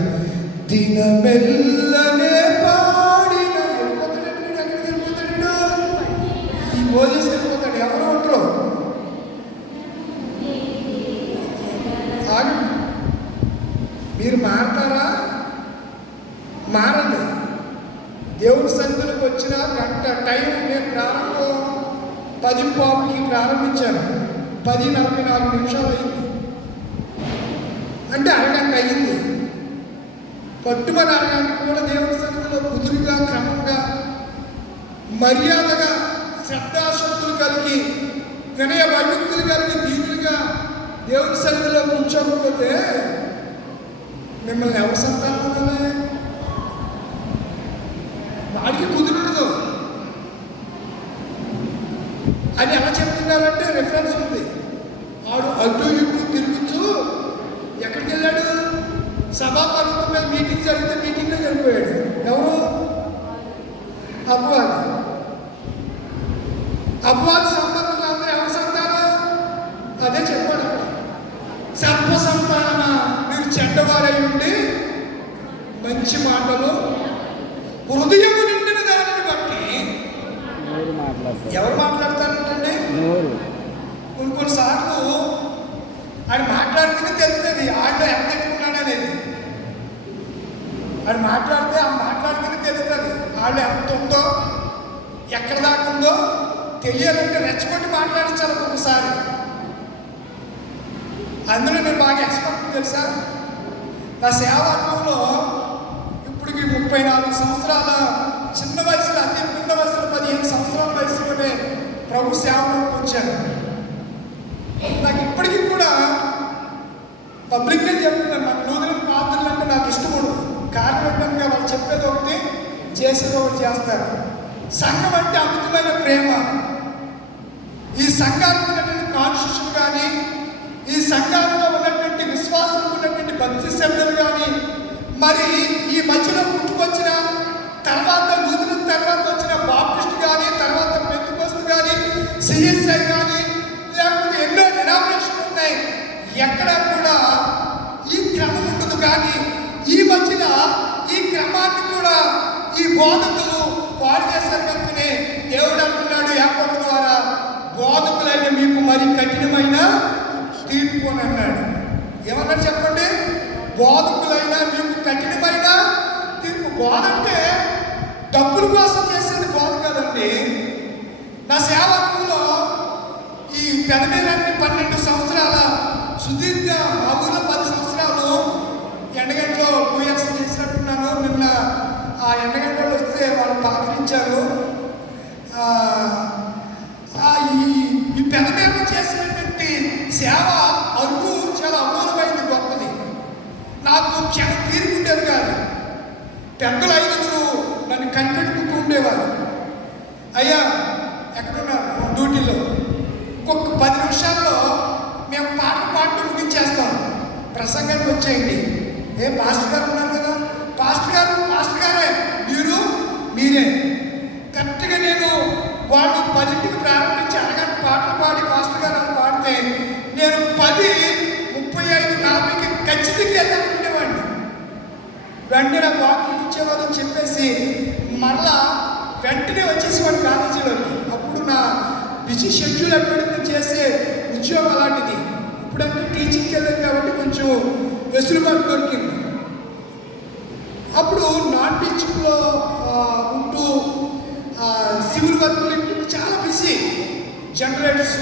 దినమెల్లనే పాడిన ఎక్కడికి వెళ్ళిపోతాడు? ఈ మోజెస్ వెళ్ళిపోతాడు. ఎవరు ఉంటారు? మీరు మారతారా? మారండి. దేవుడి సన్నిధికి వచ్చిన గంట టైం నేను ప్రారంభం 10:15కి ప్రారంభించాను. 10:44 అయింది. అంటే అరగంట అయింది. పట్టుమని అరగంటకు కూడా దేవుని సన్నిధిలో కుదురుగా, క్రమంగా, మర్యాదగా, శ్రద్ధాశక్తులు కలిగి, వినయ భయభక్తులు కలిగి, దీవులుగా దేవుని సన్నిధిలో కూర్చోకపోతే మిమ్మల్ని ఎవరు సంతానమే? వాడికి కుదురుండదు అని ఎలా చెప్తున్నారంటే రెఫరెన్స్ ఉంది. వాడు అటు ఇటు తిరుగుతూ ఎక్కడికి వెళ్ళాడు? సభాపర్వతం మీద మీటింగ్ జరిగితే మీటింగ్లో వెళ్ళిపోయాడు. ఎవరు? అపవాది. అపవాది సంబంధంలో అందరూ ఎవరు సంతానం? అదే చెప్పాడు అక్కడ. సర్ప సంతానమా, మీరు చెడ్డవారై ఉండి మంచి మాటలు హృదయం నిండిన దానిని బట్టి ఎవరు మాట్లాడతారంటే కొన్నిసార్లు ఆయన మాట్లాడితేనే తెలుస్తుంది ఆడిలో ఎంత ఎట్టుకున్నాడు అనేది. ఆయన మాట్లాడితే ఆ మాట్లాడితేనే తెలుస్తుంది ఆళ్ళు ఎంత ఉందో, ఎక్కడ దాకా ఉందో తెలియాలంటే రెచ్చగొట్టి మాట్లాడించాలి ఒక్కొక్కసారి. అందులో నేను బాగా ఎక్స్పర్ట్ తెలుసా. నా సేవా అనుభవంలో ఇప్పటికి 34 సంవత్సరాల చిన్న వయసులో, అతి చిన్న వయసులో 15 సంవత్సరాల వయసులోనే ప్రభు సేవలోకి వచ్చాను. నాకు ఇప్పటికీ కూడా పబ్లిక్గా చెప్తున్నాను, నాకు నూతన పాత్రలు అంటే నాకు ఇష్టపడదు. కారణం ఏంటంటే వాళ్ళు చెప్పేది ఒకటి, చేసేది ఒకటి చేస్తారు. సంఘం అంటే అమితమైన ప్రేమ. ఈ సంఘానికి ఉన్నటువంటి కాన్స్టిట్యూషన్ కానీ, ఈ సంఘాలలో ఉన్నటువంటి విశ్వాసం ఉన్నటువంటి భక్తి శబ్దాలు కానీ, మరి ఈ మధ్యలో పుట్టుకొచ్చిన తర్వాత నూతన తర్వాత వచ్చిన బాప్టిస్ట్ కానీ, తర్వాత పెంతెకోస్తు కానీ, సిఎస్ఐ కానీ, లేకపోతే ఎన్నో డినామినేషన్ ఉన్నాయి. ఎక్కడ కూడా ఈ క్రమం ఉండదు. కానీ ఈ మధ్యన ఈ క్రమాన్ని కూడా ఈ బోధకులు పాడు చేశారు కనుకనే దేవుడు అంటున్నాడు యాకోబు ద్వారా, బోధకులైన మీకు మరి కఠినమైన తీర్పు అని అన్నాడు. ఏమన్నాడు చెప్పండి? బోధకులైనా మీకు కఠినమైన తీర్పు. బోధ అంటే డబ్బుల కోసం చేసేది బోధ కాదండి. నా సేవకులో ఈ పెదమేరాన్ని 12 సంవత్సరాల సుదీర్ఘ, మా ఊళ్ళో 10 సంవత్సరాలు ఎండగంటలో 2 years చేసినట్టున్నాను. నిన్న ఆ ఎండగంటలో వస్తే వాళ్ళు పలకరించారు. ఈ పెదమేర చేసినటువంటి సేవ అరుగు చాలా అమూలమైనది, గొప్పది. నాకు క్షణం తీరుకుండేది కాదు. పెద్దలు 5 నన్ను కనిపెట్టుకుంటూ ఉండేవారు. అయ్యా ఎక్కడున్నారు? డ్యూటీలో. ఇంకొక 10 నిమిషాల్లో మేము పాటలు ముగించేస్తాం, ప్రసంగానికి వచ్చేయండి. పాస్టర్ గారు ఉన్నారు కదా, పాస్టర్ గారే మీరే. కరెక్ట్గా నేను వాళ్ళు 10ంటికి ప్రారంభించి అరగంట పాటలు పాడి పాస్టర్ గారు అని పాడితే నేను 10:35-40కి ఖచ్చితంగా వెళ్ళాలనుకునేవాడిని. వెంటనే నాకు వాకింగ్ ఇచ్చేవాళ్ళని చెప్పేసి మరలా వెంటనే వచ్చేసేవాడు కాలేజీలోకి. అప్పుడు నా బిజీ షెడ్యూల్ ఎక్కడికి చేసే ఉద్యోగం అలాంటిది. ఇప్పుడంటే టీచింగ్కి వెళ్ళాను కాబట్టి కొంచెం వెసులుబాటు దొరికింది. అప్పుడు నాన్ టీచింగ్లో ఉంటూ సివిల్ వర్క్లు ఇంటూ చాలా బిజీ. జనరేటర్స్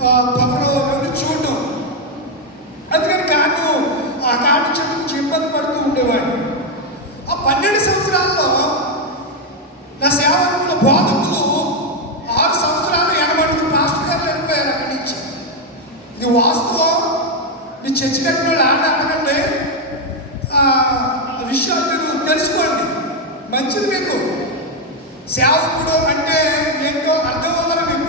పవర్ అవన్నీ చూడటం. అందుకని ఆ కార్డు చదువు ఇబ్బంది పడుతూ ఉండేవాడిని. ఆ 12 సంవత్సరాల్లో నా సేవకుల బోధకులు 6 సంవత్సరాలు 80 పాస్టర్ గారు వెళ్ళిపోయారు అక్కడి నుంచి. ఇది వాస్తవం. మీ చర్చి కట్టిన వాళ్ళు అడగండి, విషయాలు మీరు తెలుసుకోండి. మంచిది. మీకు సేవకుడు అంటే ఏంటో అర్థం అవ్వాలి మీకు.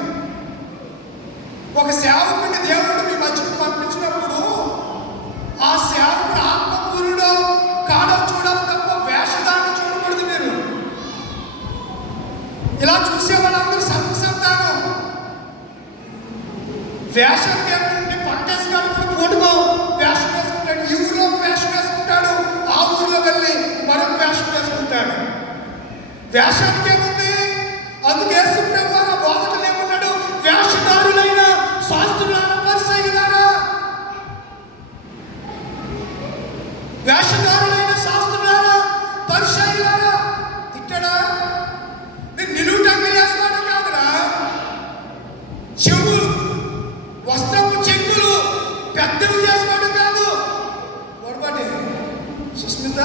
ఒక సేవకుడిని దేవుడు మీ మధ్యకు పంపించినప్పుడు ఆ సేవకుడు ఆత్మపూర్ణుడో కాడో చూడాలి తప్ప వేషధారణ చూడకూడదు. మీరు ఇలా చూసే వాళ్ళందరూ సంతానం. వేషానికి ఏంటంటే పంటేసుకాడు కూడా పోటుకో వేషం వేసుకుంటాడు. ఈ ఊరిలో వేషం వేసుకుంటాడు, ఆ ఊరిలో వెళ్ళి మరొక వేషం వేసుకుంటాడు. వేషానికి ఏముంది? అందుకే సుప్రభు ఆ బోధకులు ఏమన్నాడు? వేషధారులైన శాస్త్రులైన పరిసయ్యులారా, వేషధారులైన శాస్త్రులారా, పరిసయ్యులారా. ఇక్కడ నేను నిలువుటంగా వేసుకోవడం కాదురా, చెవు పెద్దవి చేసుకోవడం కాదు. పొరపాటి సుస్మిత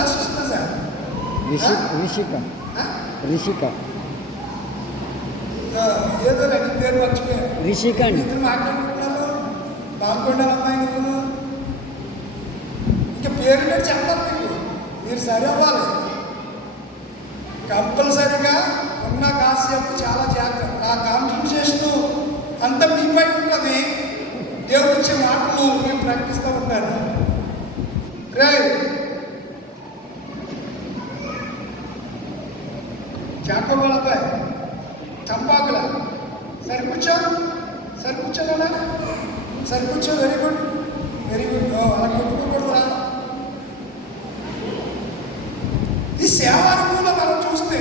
రిషిక ఏదో రెండు పేరు మర్చిపోయారు. రిషిక అండి. ఇద్దరు మాట్లాడుకుంటున్నారు. బాగుండాలి అమ్మాయి నువ్వు. ఇంకా పేరు కూడా చెప్పాలి మీకు. మీరు సరి అవ్వాలి. కంపల్సరిగా ఉన్న కాసేపు చాలా జాగ్రత్త. నా కాన్సన్ట్రేషన్ అంతా మీపై ఉంటుంది. దేవుడు ఇచ్చే మాటలు మేము ప్రకటిస్తూ ఉంటారు. రే జాకోబుల అబ్బాయి చంపాకుల సరికూర్చో కదా. సరికూర్చో. Very good. అలా కొట్టుకోకూడదురా. ఈ సేవారంగంలో మనం చూస్తే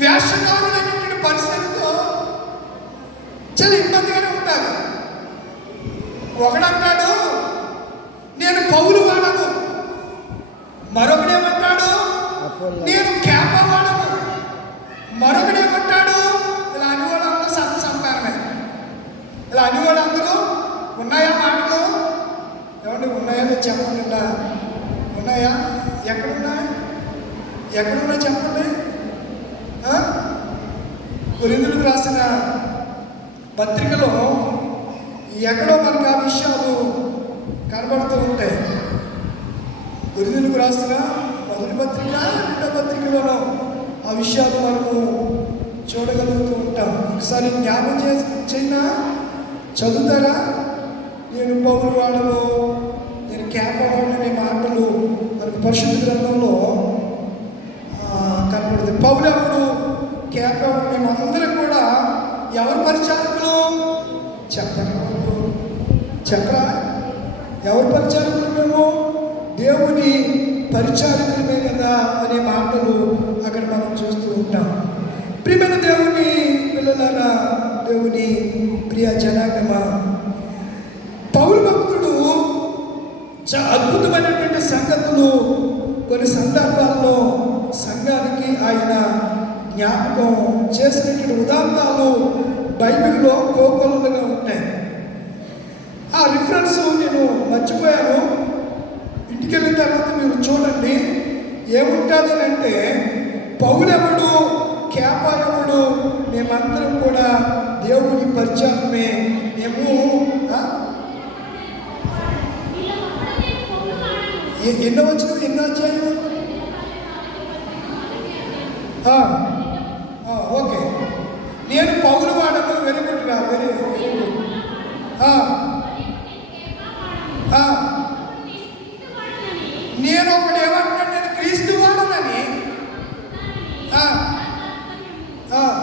వేషధారులైనటువంటి పరిస్థితితో చాలా ఇబ్బందిగానే ఉంటారు. ఒకడంటాడు నేను పౌలు వాడను, మరొకడేమంటాడు నేను కేప వాడను, మరొకడేమంటాడు ఇలా అని వాళ్ళందరూ సంతానమే. ఇలా అని వాళ్ళందరూ ఉన్నాయా మాటలు? ఏమంటే ఉన్నాయా చెప్పండి. ఉన్నాయా? ఎక్కడున్నాయి చెప్పండి. కొరింథీయులకు రాసిన పత్రికలో ఎక్కడో మనకు ఆ విషయాలు కనబడుతూ ఉంటాయి. కొరింథీయులకు రాసిన మొదటి పత్రిక, రెండో పత్రికలోనూ ఆ విషయాలు మనము చూడగలుగుతూ ఉంటాం. ఒకసారి జ్ఞాపకం చేసిన చదువుతారా? నేను పౌలు వాడను, నేను కేప వాడనే మాటలు మనకు పరిశుద్ధ గ్రంథంలో కనబడుతుంది. పౌలు ఎవరు, కేప ఎవరు? మేమందరం కూడా ఎవరి పరిచారకులు చెప్పరా? ఎవరి పరిచారకులు? మేము దేవుని పరిచారకులమే కదా అనే మాటలు అక్కడ మనం చూస్తూ ఉంటాం. ప్రియమైన దేవుని పిల్లలారా, దేవుని ప్రియ జనాంగమా, పౌలు భక్తుడు చాలా అద్భుతమైనటువంటి సంగతులు కొన్ని సందర్భాల్లో సంఘానికి ఆయన జ్ఞాపకం చేసినటువంటి ఉదాహరణలు బైబిల్లో కోకొల్లలుగా ఉంటాయి. ఆ రిఫరెన్స్ నేను మర్చిపోయాను. ఇంటికి వెళ్ళిన తర్వాత మీరు చూడండి. ఏముంటుంది అంటే పౌలెవడు, కేప ఎవడు? మేమందరం కూడా దేవుని పరిచారమే. మేము ఎన్నో అధ్యాయం? ఓకే. నేను పౌలు వాడను. వెరీ గుడ్ రా, వెరీ గుడ్. నేను ఒకడు ఏమంటున్నాను, నేను క్రీస్తు వాడనని.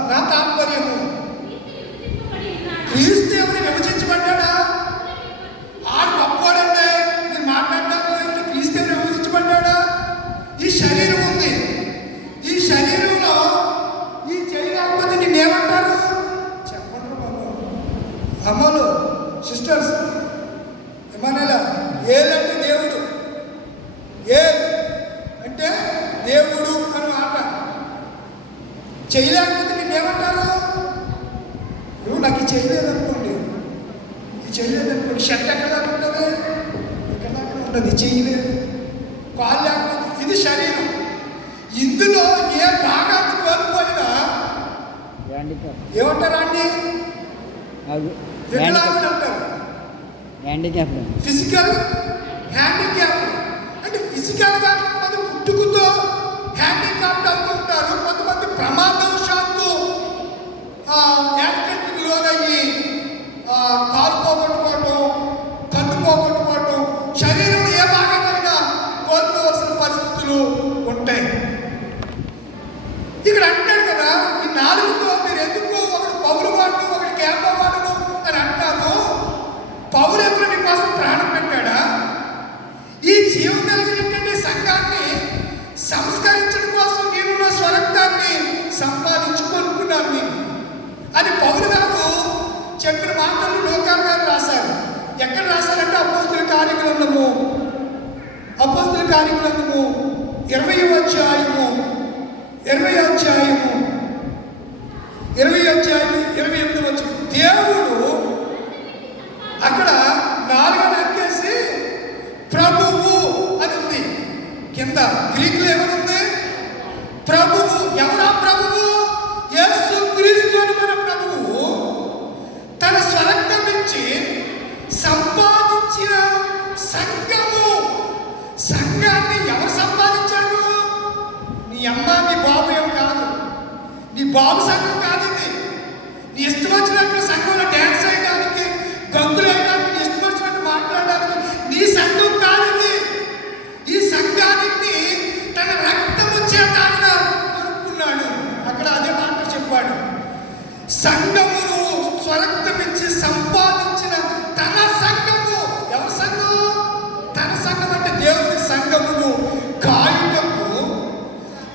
నా తాత్పర్యము క్రీస్తు ఎవరిని విభజించబడ్డా? ఆడు గొప్పవాడంటే నేను మాట్లాడడానికి క్రీస్తు ఎవరిని విభజించబడ్డా? ఈ శరీరం ఉంది. ఈ శరీరంలో ఈ చేయి లేకపోతే నేనేమంటారు చెప్పండి బాబు. అమ్మలు, సిస్టర్స్, ఏమన్నా ఏదంటే దేవుడు, ఏ అంటే దేవుడు అని మాట. చేయలేకపోతే నేనేమంటారు? నువ్వు నాకు చేయలేదనుకోండి, షర్ట్ ఎక్కడ దాకా ఉంటుంది? ఎక్కడ దాకా ఉంటుంది? చేయలేదు. కాళ్ళు లేకపోతే ఇది శరీరం. ఇందులో ఏ భాగాన్ని కోల్పోయినా ఏమంటారా అండి? వికలాంగుడు అంటారు. ఫిజికల్ హ్యాండిక్యాప్ అంటే ఫిజికల్గా కొంతమంది పుట్టుకతో హ్యాండిక్యాప్డ్ అవుతూ ఉంటారు. కొంతమంది ప్రమాదవశాత్తు యాక్సిడెంట్కి లోనయ్యి కాలు పోగొట్టుకోవటం, కన్ను పోగొట్టుకోవటం, శరీరంలో ఏ భాగమైనా కోల్పోవలసిన పరిస్థితులు ఉంటాయి. ఇక్కడ అంటాడు కదా, ఈ నాలుగుతో మీరు ఎందుకు ఒకడు పౌలు వాడును, ఒకటి కేప వాడును అని అంటారు. పౌలు ఎప్పుడు మీకోసం ప్రాణం పెట్టాడా? ఈ జీవం కలిగినటువంటి సంఘాన్ని సంస్కరించడం కోసం నేను నా స్వరక్తాన్ని సంపాదించుకొనుకున్నాను నేను అని పౌలు గారు చెప్పిన మాటలు లోకాలు గారు రాశారు. ఎక్కడ రాశారంటే అపోస్తుల కార్యగ్రంథము 20వ అధ్యాయము 28వ వచనం. దేవుడు అక్కడ 4వ కింద గ్రీకులో ఏమనుంది? ప్రభువు. ఎవరా ప్రభువు? యేసు క్రీస్తు అని మన ప్రభువు తన స్వరక్తం ఇచ్చి సంపాదించిన సంఘము. సంఘాన్ని ఎవరు సంపాదించారు? నీ అమ్మ, నీ బాబు ఏం కాదు. నీ బాబు సంఘం కాదు ఇది. నీ ఇష్టం వచ్చినట్టు సంఘంలో డ్యాన్స్ వేయడానికి, గంతులు వేయడానికి, నీ ఇష్టం వచ్చినట్టు మాట్లాడడానికి నీ సంఘం కాదు ఇది. ఈ సంఘానికి తన రక్తము చేత ఆయన కొనుక్కున్నాడు. అక్కడ అదే మాట చెప్పాడు. సంఘమును స్వరక్తమిచ్చి సంపాదించిన తన సంఘము. ఎవరి సంఘం? తన సంఘం అంటే దేవుని సంఘమును కాయుటకు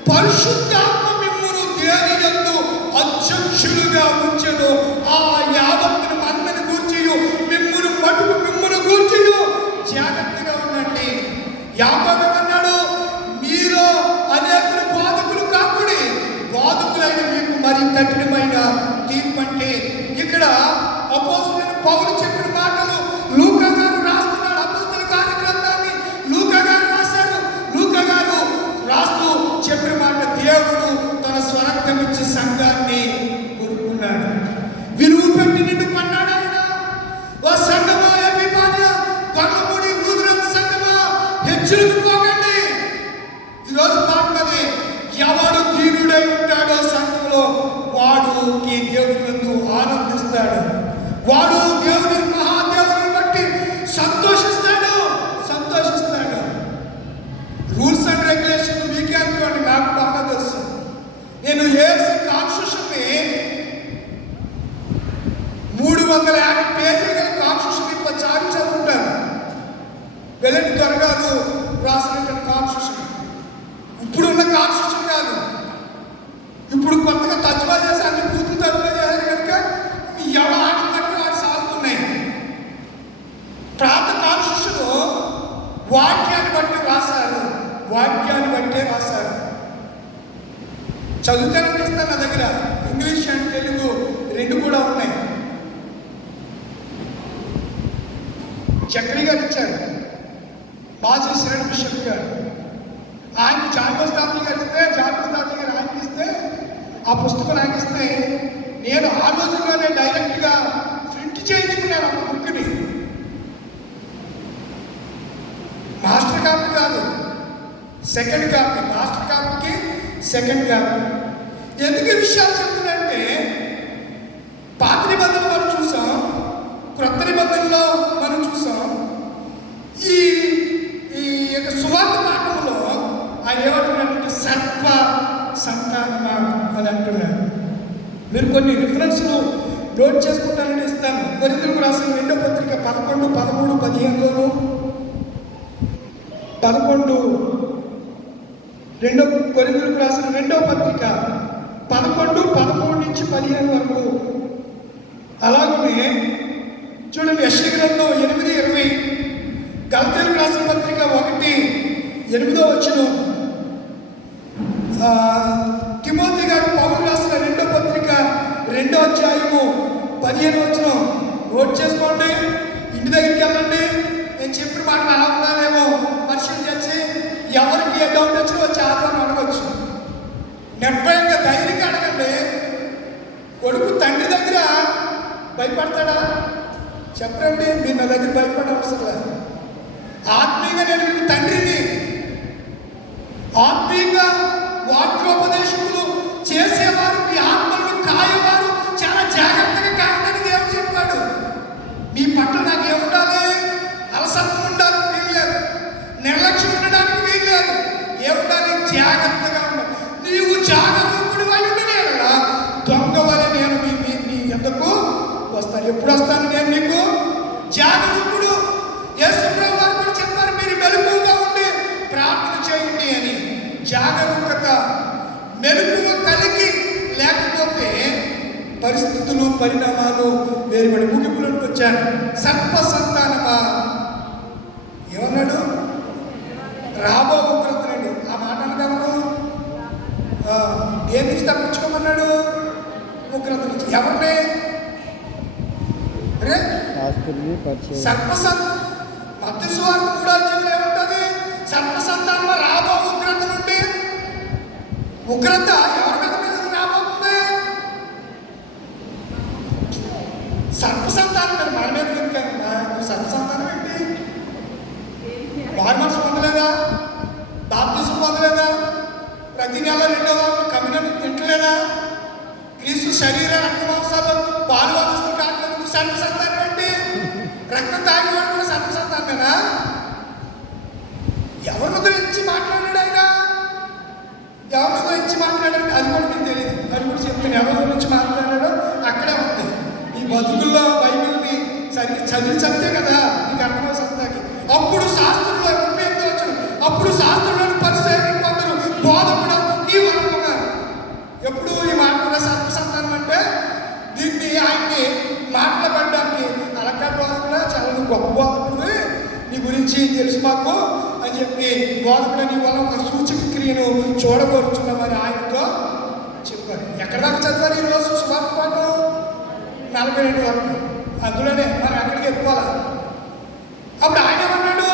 పరిశుద్ధాత్మ మిమ్మును దేని యందు అధ్యక్షులుగా ఉంచెను. ఆ యావత్తును మందిని గూర్చియు మిమ్మును మటుకు మిమ్మును గూర్చియు జాగ్రత్తగా ఉండండి. యాకోబు అన్నాడు, మీలో అనేకులు బాధకులు కాకుడి, బాధకులైన మీకు మరి కఠినమైన తీర్పు. అంటే ఇక్కడ అపోస్తలుడైన పౌలు చెప్పిన మాటలు లూకా గారు రాస్తున్నాడు. అపోస్తల కార్యగ్రంథాన్ని లూకా గారు రాశారు. లూకా గారు రాస్తూ చెప్పిన మాట, దేవుడు తన స్వరక్తం ఇచ్చి సంఘాన్ని కొనుక్కున్నాడు. విలువ పెట్టి నిన్ను కొన్నాడు ఆయన. ఓ సంఘమా, ఎపిఫానియా, కొల్లమూడి, లూథరన్ సంఘమా, హెచ్చులకు పోకండి. ఈరోజు పాటది, ఎవడు దీనుడై ఉంటాడో సంఘంలో వాడు ఈ దేవుని యందు ఆనందిస్తాడు. వాడు దేవుని మహాదేవుని బట్టి సంతోషిస్తాడు. రూల్స్ అండ్ రెగ్యులేషన్ మీకే అనుకోండి, నాకు బాగా తెలుసు. నేను ఏఎస్సీ కాన్స్టిట్యూషన్ని 350 పేజీలు గల కాన్స్టిట్యూషన్ 20 సార్లు చదువుకుంటాను. వెల్లడి త్వరగారు రాసినటువంటి కాన్స్టిట్యూషన్ ఇప్పుడున్న కాన్స్టిట్యూషన్ కాదు. ఇప్పుడు కొత్తగా తర్జుమా చేసి అన్ని పూర్తులు తర్జుమా చేశారు కనుక ఎవరు ఆటలు వాటి సాగుతున్నాయి. ప్రాంత కాన్స్టిట్యూషన్ వాక్యాన్ని బట్టి రాశారు. చదువుతానని ఇస్తాను. నా దగ్గర ఇంగ్లీష్ అండ్ తెలుగు రెండు కూడా ఉన్నాయి. చక్రి గారు ఇచ్చారు, మాజీ శరణ బిషప్ గారు. ఆయన జాన్వస్ తాతయ్య గారు ఇస్తే, జాన్వస్ తాతయ్య గారు ఆయనకి ఇస్తే, ఆ పుస్తకం నాకు ఇస్తే నేను ఆ రోజుల్లోనే డైరెక్ట్గా ప్రింట్ చేయించుకున్నాను ఆ బుక్ని. మాస్టర్ కాపీ కాదు, సెకండ్ కాపీ. మాస్టర్ కాపీకి సెకండ్ కాపీ. ఎందుకు ఈ విషయాలు చెప్తున్నానంటే, పాత నిబంధనలు మనం చూసాం, క్రొత్త నిబంధనలో మనం చూసాం. ఈ యొక్క సువార్త పాఠంలో ఆయన ఏమంటున్నారంటే సర్వ సంతానమా అని అంటున్నారు. మీరు కొన్ని రిఫరెన్స్లు నోట్ చేసుకుంటానని ఇస్తాను. కొరింథీయులకు రాసిన 2వ పత్రిక 11, 13, 15లోను 11 కొరింథీయులకు రాసిన 2వ పత్రిక 11, 13 నుంచి 15 వరకు. అలాగనే చూడండి, యెషయా గ్రంథం 8:20, గలతీయులకు రాసిన పత్రిక 1:8, తిమోతి గారు పౌలు రాసిన 2వ పత్రిక 2వ అధ్యాయము 15 నోట్ చేసుకోండి. ఇంటి దగ్గరికి వెళ్ళండి. నేను చెప్పిన మాటలు అలా ఉన్నానేమో పరిశీలన చేసి ఎవరికి ఏ డౌట్ వచ్చినా వచ్చి ఆధారం అడగచ్చు. నిర్భయంగా ధైర్యంగా అడగండి. కొడుకు తండ్రి దగ్గర భయపడతాడా? చెప్పండి. మీరు నా దగ్గర భయపడే అవసరం లేదు. ఆత్మీయంగా నేను మీకు తండ్రిని. ఆత్మీయంగా వాక్యోపదేశములు చేసేవారు, మీ ఆత్మలను కాయేవారు చాలా జాగ్రత్తగా కాదని దేవుడు చెప్పాడు. మీ పట్ల నాకు ఏముండాలి? అలసత్వం ఉండాలి, వీల్లేదు. నిర్లక్ష్యం ఉండడానికి వీల్లేదు. ఏముండాలి? జాగ్రత్తగా ఉండాలి. నీవు జాగరూకుడు అయి ఉండనేలా దొంగ వలె నేను మీ ఎందుకు వస్తాను. ఎప్పుడు వస్తాను నేను నీకు? జాగరూకుడు. యేసుప్రభువు వారు కూడా చెప్పారు, మీరు మెలకువగా ఉండి ప్రార్థన చేయండి అని. జాగరూకత, మెలకువ కలిగి లేకపోతే పరిస్థితులు, పరిణామాలు వేరుపడి ముగింపులోకి వచ్చాను. సర్వ సంతానమా ఏమన్నాడు? రాబో ఉగ్రతనండి. ఆ మాట ఎవరు? ఏ నుంచి తప్పించుకోమన్నాడు? ఉగ్రత నుంచి. ఎవరిని? సర్వ మధ్య సువార్త 3వ అధ్యాయంలో ఏముంటుంది? సర్వ సంతానమా రాబో ఉగ్రత ఎవరి మీద రాబోతుంది? సర్పసంతానం మీద. మన మీద ఎందుకన్నా? సర్పసంతానం ఏంటి? వారి మనసు పొందలేదా? బాప్తిజం పొందలేదా? ప్రతి నెల 2వ వారం కమ్యూనిటీ తింటలేదా? క్రీస్తు శరీర రక్త మాంసాలు పాలు వాదిస్తూ కాకపోతే సర్పసంతానం ఏంటి? రక్తం తాగి వాడు కూడా సర్పసంతానమేనా? ఎవరిని గురించి మాట్లాడాడు ఆయన? ఎవరి గురించి మాట్లాడాడు అది కూడా మీకు తెలియదు. అది కూడా చెప్తాను. ఎవరి గురించి మాట్లాడాడో అక్కడే ఉంది. ఈ బతుకుల్లో బైబిల్ని సరిగ్గా చదివి చదివే కదా నీకు అర్థమై సత్తాకి. అప్పుడు శాస్త్రంలో ఉపయోగించవచ్చు. అప్పుడు శాస్త్రంలోని పరిశీలన కొందరు బోధకుడు నీవు అనుకున్నారు. ఎప్పుడు ఈ మాట సర్పసంతానం అంటే దీన్ని ఆయన్ని మాట్లాడడానికి అలక్క బోధకుడా చాలా గొప్ప బోధకుడు, నీ గురించి తెలుసు మాకు అని చెప్పి బోధకుడు నీ వల్ల ఒక సూచక క్రియను చూడగోరుచున్నామని ఆయనతో చెప్పారు. ఎక్కడ దాకా చదివారు ఈరోజు సువార్త పాఠం? 42 వరకు. అందులోనే మనం ఎక్కడికి వెళ్ళిపోవాలా? అప్పుడు ఆయన ఏమన్నాడు?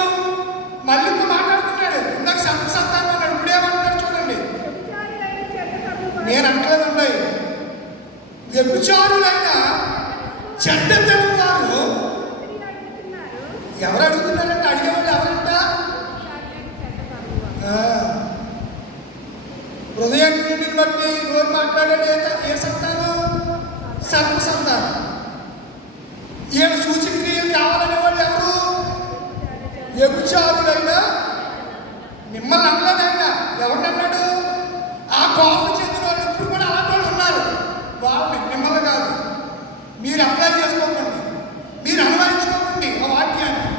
మళ్ళీ మాట్లాడుతున్నాడు. ఇందాక సర్పసంతానం అన్నాడు. ఇప్పుడు ఏమంటున్నాడు చూడండి. నేను అంటలేదండి. వ్యభిచారులైన చెడ్డ తెలుగు వారు ఎవరు అడుగుతున్నారంటే అడిగేవాళ్ళు ఎవరంట? హృదయాన్ని బట్టి ఎవరు మాట్లాడాడు? ఏ సంతానం? సర్పసంతానం. ఏడు సూచక్రియలు కావాలనే వాళ్ళు ఎవరు? వ్యభిచారులైనా మిమ్మల్ని అనలేదైనా ఎవరిని అన్నాడు? ఆ కోపం చెందిన వాళ్ళు ఇప్పుడు కూడా అలాంటి వాళ్ళు ఉన్నారు. వాళ్ళు మిమ్మల్ని కాదు. మీరు అప్లై చేసుకోకండి, మీరు అనుభవించుకోకండి ఆ వాక్యాన్ని.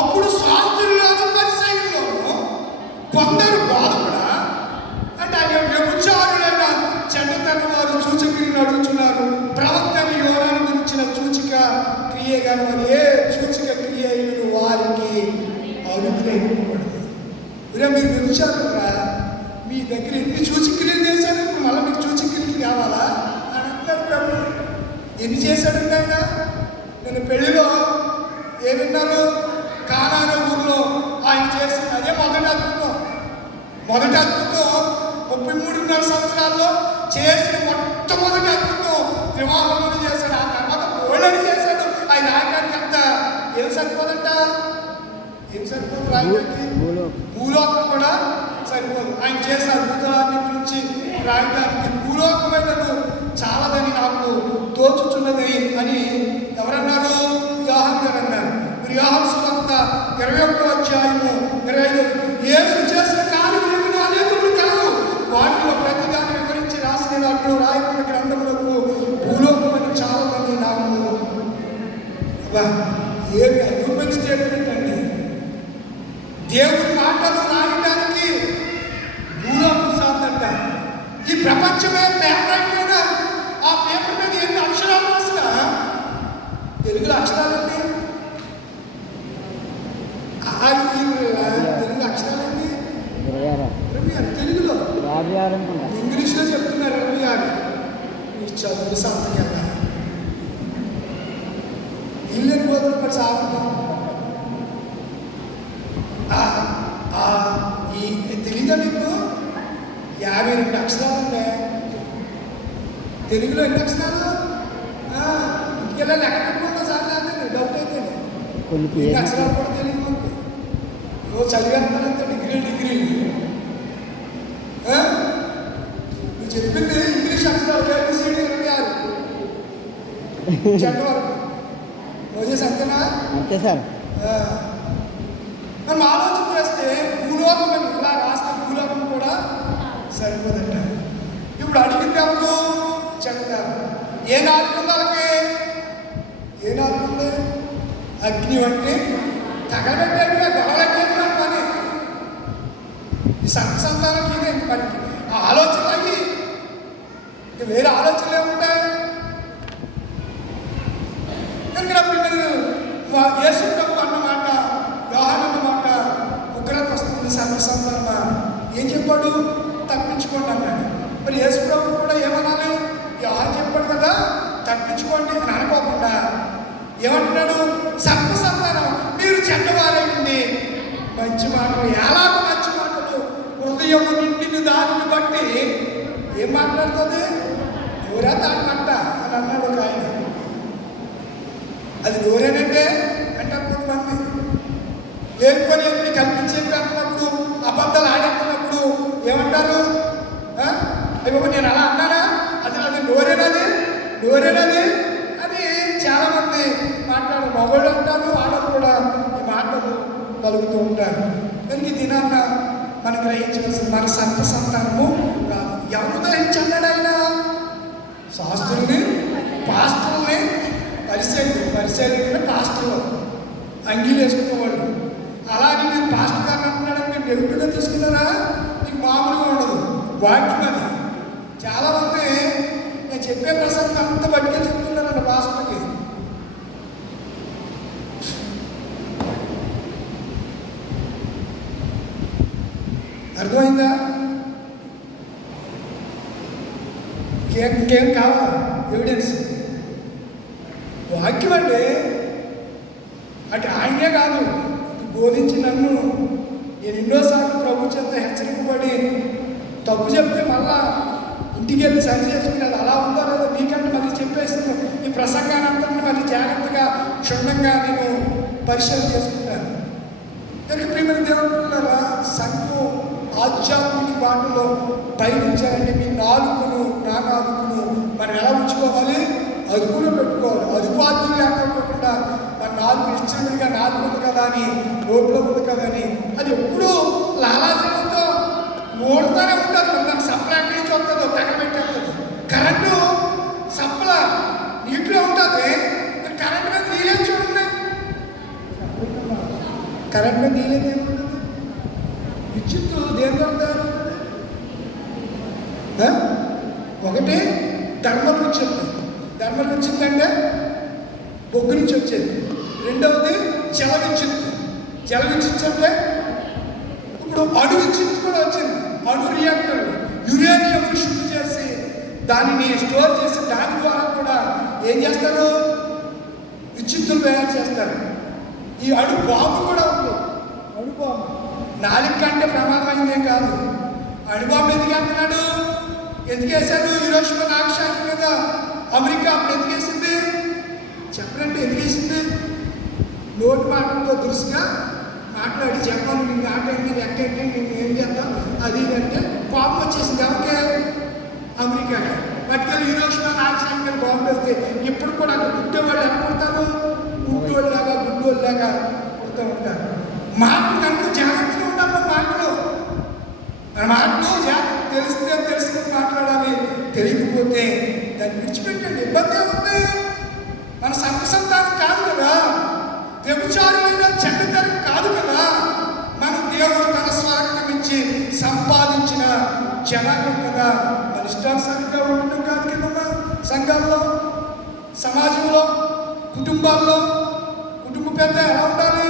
అప్పుడు శాస్త్రుల్లోనూ పరిసయ్యుల్లోనూ కొందరు బోధకుడా అంటే ఆయన వ్యభిచారులైన చెడ్డతనం వారు సూచక్రియను అడుగుతున్నారు. ప్రవక్త యోనాను గురించిన సూచిక క్రియ కానీ మరి ఏ సూచిక క్రియ అయినను వారికి అనుగ్రహింపబడదు. మీరు వ్యభిచారులురా, మీ దగ్గర ఎన్ని సూచక్రియలు చేశారు, ఇప్పుడు మళ్ళీ మీకు సూచక్రియలు కావాలా అని అంటారు ప్రభు. ఎన్ని చేశాడండి ఆయన? నేను పెళ్లిలో ఏమిన్నారు? కానానే ఊర్లో ఆయన చేసిన అదే మొదటి అద్భుతం. 33.5 సంవత్సరాల్లో చేసిన మొట్టమొదటి అద్భుతం వివాహంలో చేశాడు. ఆ తర్వాత కోళ్ళని చేశాడు. ఆయన రాయడానికి అంత ఏం సరిపోదంట? ఏం సరిపోదు రాయడానికి? భూలోకం కూడా సరిపోదు. ఆయన చేసిన అద్భుతాన్ని గురించి రాయడానికి భూలోకమైన చాలాదని నాకు తోచుచున్నది అని ఎవరన్నారు? యోహాను గారు అన్నారు. మీరు యోహాను సువార్త 21వ అధ్యాయము 25 యేసు చేసిన కార్యములను అనేకములు కలవు, వాటిలో ప్రతిదాన్ని వివరించి రాసిన దాంట్లో రాయబడిన గ్రంథములకు భూలోకమని చాలాదని నాకు ఏమి అద్భుతమైన స్టేట్మెంట్ అండి. దేవుడి మాటలు రాయడానికి భూలోకం సాధంట. ఈ ప్రపంచమే పేపర్ మీద ఆ పేపర్ మీద ఎన్ని అక్షరాలు రాసినా తెలుగులో అక్షరాలండి తెలుగు అక్షరాలండి 26. తెలుగులో 56 ఇంగ్లీష్లో చెప్తున్నారు 26. ఈ చదువు సంతకి వెళ్ళా ఇల్లు పోతుంది మరి సాగుతాం. ఈ తెలీదా మీకు? 52 అక్షరాలు ఉన్నాయి తెలుగులో. ఎన్ని అక్షరాలు? ఇలా లెక్క పెట్టుకుంటా సార్ అంటే డౌట్ అయితే ఎన్ని అక్షరాలు కూడా తెలియదు మనకి. చదివేస్తానంటే డిగ్రీలు నువ్వు చెప్పింది ఇంగ్లీష్ అక్షరాలు ABCD 26 చెడ్డ వరకు రోజే సత్యనా అంతే సార్. మనం ఆలోచన చేస్తే భూలోకం ఇలా రాష్ట్ర భూలోకం కూడా సరిపోదంట. ఇప్పుడు అడిగింది ఎవరు? చెడ్డదారు. ఏ నాలుగు ఉండాలకి? ఏ నాలుగు ఉంది? అగ్ని వంటి తగలబెట్టేట్టుగా గొడవలెట్టేట్టుగా పని. ఈ సంతానం ఇదే పని. ఆ ఆలోచనలు అవి వేరే ఆలోచనలు ఏముంటాయి? కనుక పిల్లలు యేసు ప్రభు అన్నమాట, యోహాను అన్నమాట ఉగ్రత వస్తుంది సంతానమా ఏం చెప్పాడు? తప్పించుకోండి అన్నాడు. మరి యేసు ప్రభు కూడా ఏమనాలి? యోహాను చెప్పాడు కదా తప్పించుకోండి అని అనుకోకుండా ఏమంటున్నాడు? సంతానం మీరు చెడ్డవారైంది మంచి మాటలు, ఎలాగో మంచి మాటలు హృదయ హృదయం నిండిన దానిని బట్టి ఏం మాట్లాడుతుంది? నోరా తాగమంట అని అన్నాడు ఒక ఆయన. అది నోరేనంటే అంటారు కొంతమంది. లేకపోతే ఎన్ని కల్పించేది అంటున్నప్పుడు, అబద్ధాలు ఆడేస్తున్నప్పుడు ఏమంటారు? అయ్యో నేను అలా అన్నానా, అది అది నోరేనది అని చాలామంది మాట్లాడు. మగవాళ్ళు అంటారు, ఆడలు కూడా ఈ మాటలు పలుకుతూ ఉంటారు. కనుక ఈ దినాన్న మనం గ్రహించవలసింది మన సంత సంతానము కాదు. ఎవరు గ్రహించన్నాడు ఆయన? శాస్త్రుల్ని, పాస్టర్ని, పరిశీలన పాస్టర్లు అంగీలు వేసుకునేవాళ్ళు. అలాగే మీరు పాస్టర్ గారిని అంటున్నాడని మీరు నెగిటివ్గా తీసుకున్నారా? మీకు మామూలుగా ఉండదు వాక్యం అది. చాలామంది నేను చెప్పే ప్రసంగం అంత బట్టిగా చెప్తున్నారండి పాస్టర్కి. అర్థమైందా? ఇంకేం కావాలి? ఎవిడెన్స్ వాక్యం అండి. అంటే ఆయనే కాదు, బోధించి నన్ను నేను ఎన్నోసార్లు ప్రభు చేత హెచ్చరింపబడి తప్పు చెప్తే మళ్ళా ఇంటికి వెళ్ళి సరి చేసుకునేది అలా ఉందో లేదో మీకంటే మళ్ళీ చెప్పేస్తున్నాను. ఈ ప్రసంగానంతటిని మళ్ళీ జాగ్రత్తగా క్షుణ్ణంగా నేను పరిశీలన చేసుకుంటాను. కనుక ప్రియమైన దేవుడున్నారా, సంఘం ఆధ్యాత్మిక బాటలో పయనించాలంటే మీ నాలుగును నా నాలుగును మనం ఎలా ఉంచుకోవాలి? అదుపులో పెట్టుకోవాలి. అదుపాదులు లేకపోకుండా మన నాలుగు ఇచ్చినట్టుగా నాలుగు ఉంది కదా అని, రోడ్లో ఉంది కదా అని అది ఎప్పుడూ లాలాజలంతో మోడుతూనే ఉంటారు. మనకు సప్లై ఎక్కడి నుంచి వస్తుందో తగలబెట్టేస్తుంది. కరెంటు సప్లై నీటిలో ఉంటుంది, కరెంట్ మీద నీళ్ళేం చూడండి. కరెంట్ మీద నీళ్ళేది ఏముంటుంది? విద్యుత్తు దేని దొరుకుతారు? ఒకటి థర్మల్ నుంచి వస్తుంది. థర్మల్ వచ్చిందంటే బొగ్గు నుంచి వచ్చేది. రెండవది జల విద్యుత్. జల విద్యుత్ అంటే ఇప్పుడు అణు విద్యుత్ కూడా వచ్చింది. అణు రియాక్టర్లు యురేనియం శుద్ధి చేసి దానిని స్టోర్ చేసి దాని ద్వారా కూడా ఏం చేస్తారు? విద్యుత్తులు తయారు చేస్తారు. ఈ అణు బాంబు కూడా ఉంది. అణు బాంబు 4 కంటే ప్రమాదమైందేం కాదు. అణు బాంబు ఎందుకు వేస్తున్నాడు? ఎందుకు వేశాడు? హిరోషిమా నాగసాకి మీద అమెరికా అప్పుడు ఎందుకు వేసింది చెప్పనంటే? ఎందుకు వేసింది? నోటి మాటలతో దురుసుగా మాట్లాడి జపాన్ నిన్ను ఆటండి ఎక్కండి నేను ఏం చేద్దాం అది అంటే కోపం వచ్చేసింది. ఎవరికే? అమెరికాకి. పట్టుకెళ్ళి హిరోషిమా నాగసాకి మీద బాంబు వేస్తే ఇప్పుడు కూడా అక్కడ గుడ్డేవాళ్ళు ఎలా పుడతారు? గుడ్డోళ్ళలాగా గుడ్డోళ్ళలాగా పుడుతూ ఉంటారు. మాటలు కనుక జాగ్రత్తగా ఉండాలి. మన మాటలు జాగ్రత్త తెలుసుకుని మాట్లాడాలి. తెలియకపోతే దాన్ని విడిచిపెట్టండి. ఇబ్బంది ఏముంది? మన సంతానం కాదు కదా, వ్యభిచారులైన చెడ్డతరం కాదు కదా. మన దేవుడు తన స్వార్థం ఇచ్చి సంపాదించిన జనాంగం కదా. మన ఇష్టానుసారంగా ఉండటం కాదు కదమ్మా. సంఘాల్లో, సమాజంలో, కుటుంబాల్లో కుటుంబ పెద్ద ఎలా ఉండాలి?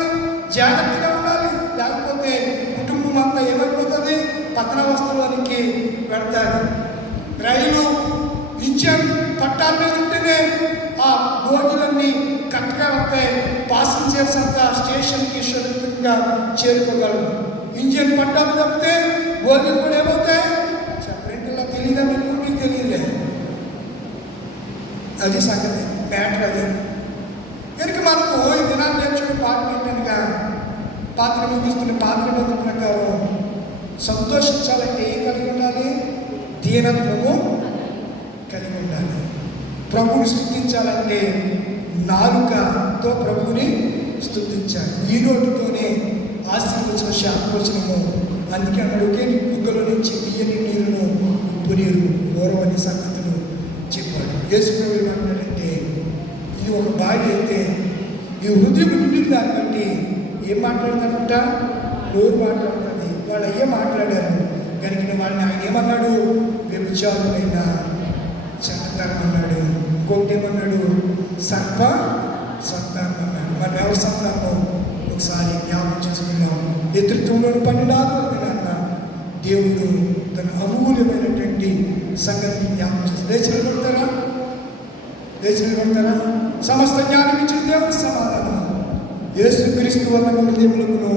జాగ్రత్తగా ఉండాలి. లేకపోతే కుటుంబం అంతా ఏమైపోతుంది? పతనావస్థలోనికి పెడతారు. రైలు ఇంజన్ పట్టాల మీద ఉంటేనే ఆ బోగిలన్నీ కరెక్ట్గా వస్తాయి. పాసింజర్స్ అంతా స్టేషన్కి సురక్షితంగా చేరుకోగలరు. ఇంజన్ పట్టాలు తప్పితే బోగిలు కూడా ఏమవుతాయి? చెప్పండిలా తెలియదా? మీకు తెలియలే. అది సంగతి, మ్యాటర్ అది. కనుక మనకు ఈ దినాలు నేర్చుకునే పాఠం ఏంటనగా, పాత్ర ముగిస్తున్న పాత్ర నిబంధన ప్రకారం సంతోషించాలంటే ఏం కలిగి ఉండాలి? దీనత్వము కలిగి ఉండాలి. ప్రభువుని స్తుతించాలంటే నాలుకతో ప్రభువుని స్తుతించాలి. ఈ నోటితోనే ఆశీర్వచన శాపవచనము. అందుకే అన్నాడు, ఒకే బుగ్గలో నుంచి తీయని నీరును ఉప్పు నీరు ఓరవని సంగతులు చెప్పాడు. యేసు ప్రభువు ఏమన్నాడంటే, ఇది ఒక భార్య అయితే ఈ హృదయం నుండి దాన్ని బట్టి ఏం మాట్లాడతాడంట? నోరు మాట్లాడుతుంది. వాళ్ళు అయ్యే మాట్లాడారు కనుక వాళ్ళని ఆయన ఏమన్నాడు? వ్యభిచారులైన చెడ్డతనం అన్నాడు. ఇంకోటి ఏమన్నాడు? సర్ప సంతానం అన్నాడు. మనం ఎవరి సంతానం ఒకసారి జ్ఞాపకం చేసుకున్నాం. నేతృత్వంలో 12 నాన్న దేవుడు తన అమూల్యమైనటువంటి సంగతిని జ్ఞాపకం చేసి లేచి నిలబడతారా? సమస్త జ్ఞానం ఇచ్చిన దేవుని సమాధానం యేసుక్రీస్తు వల్ల దేవులకు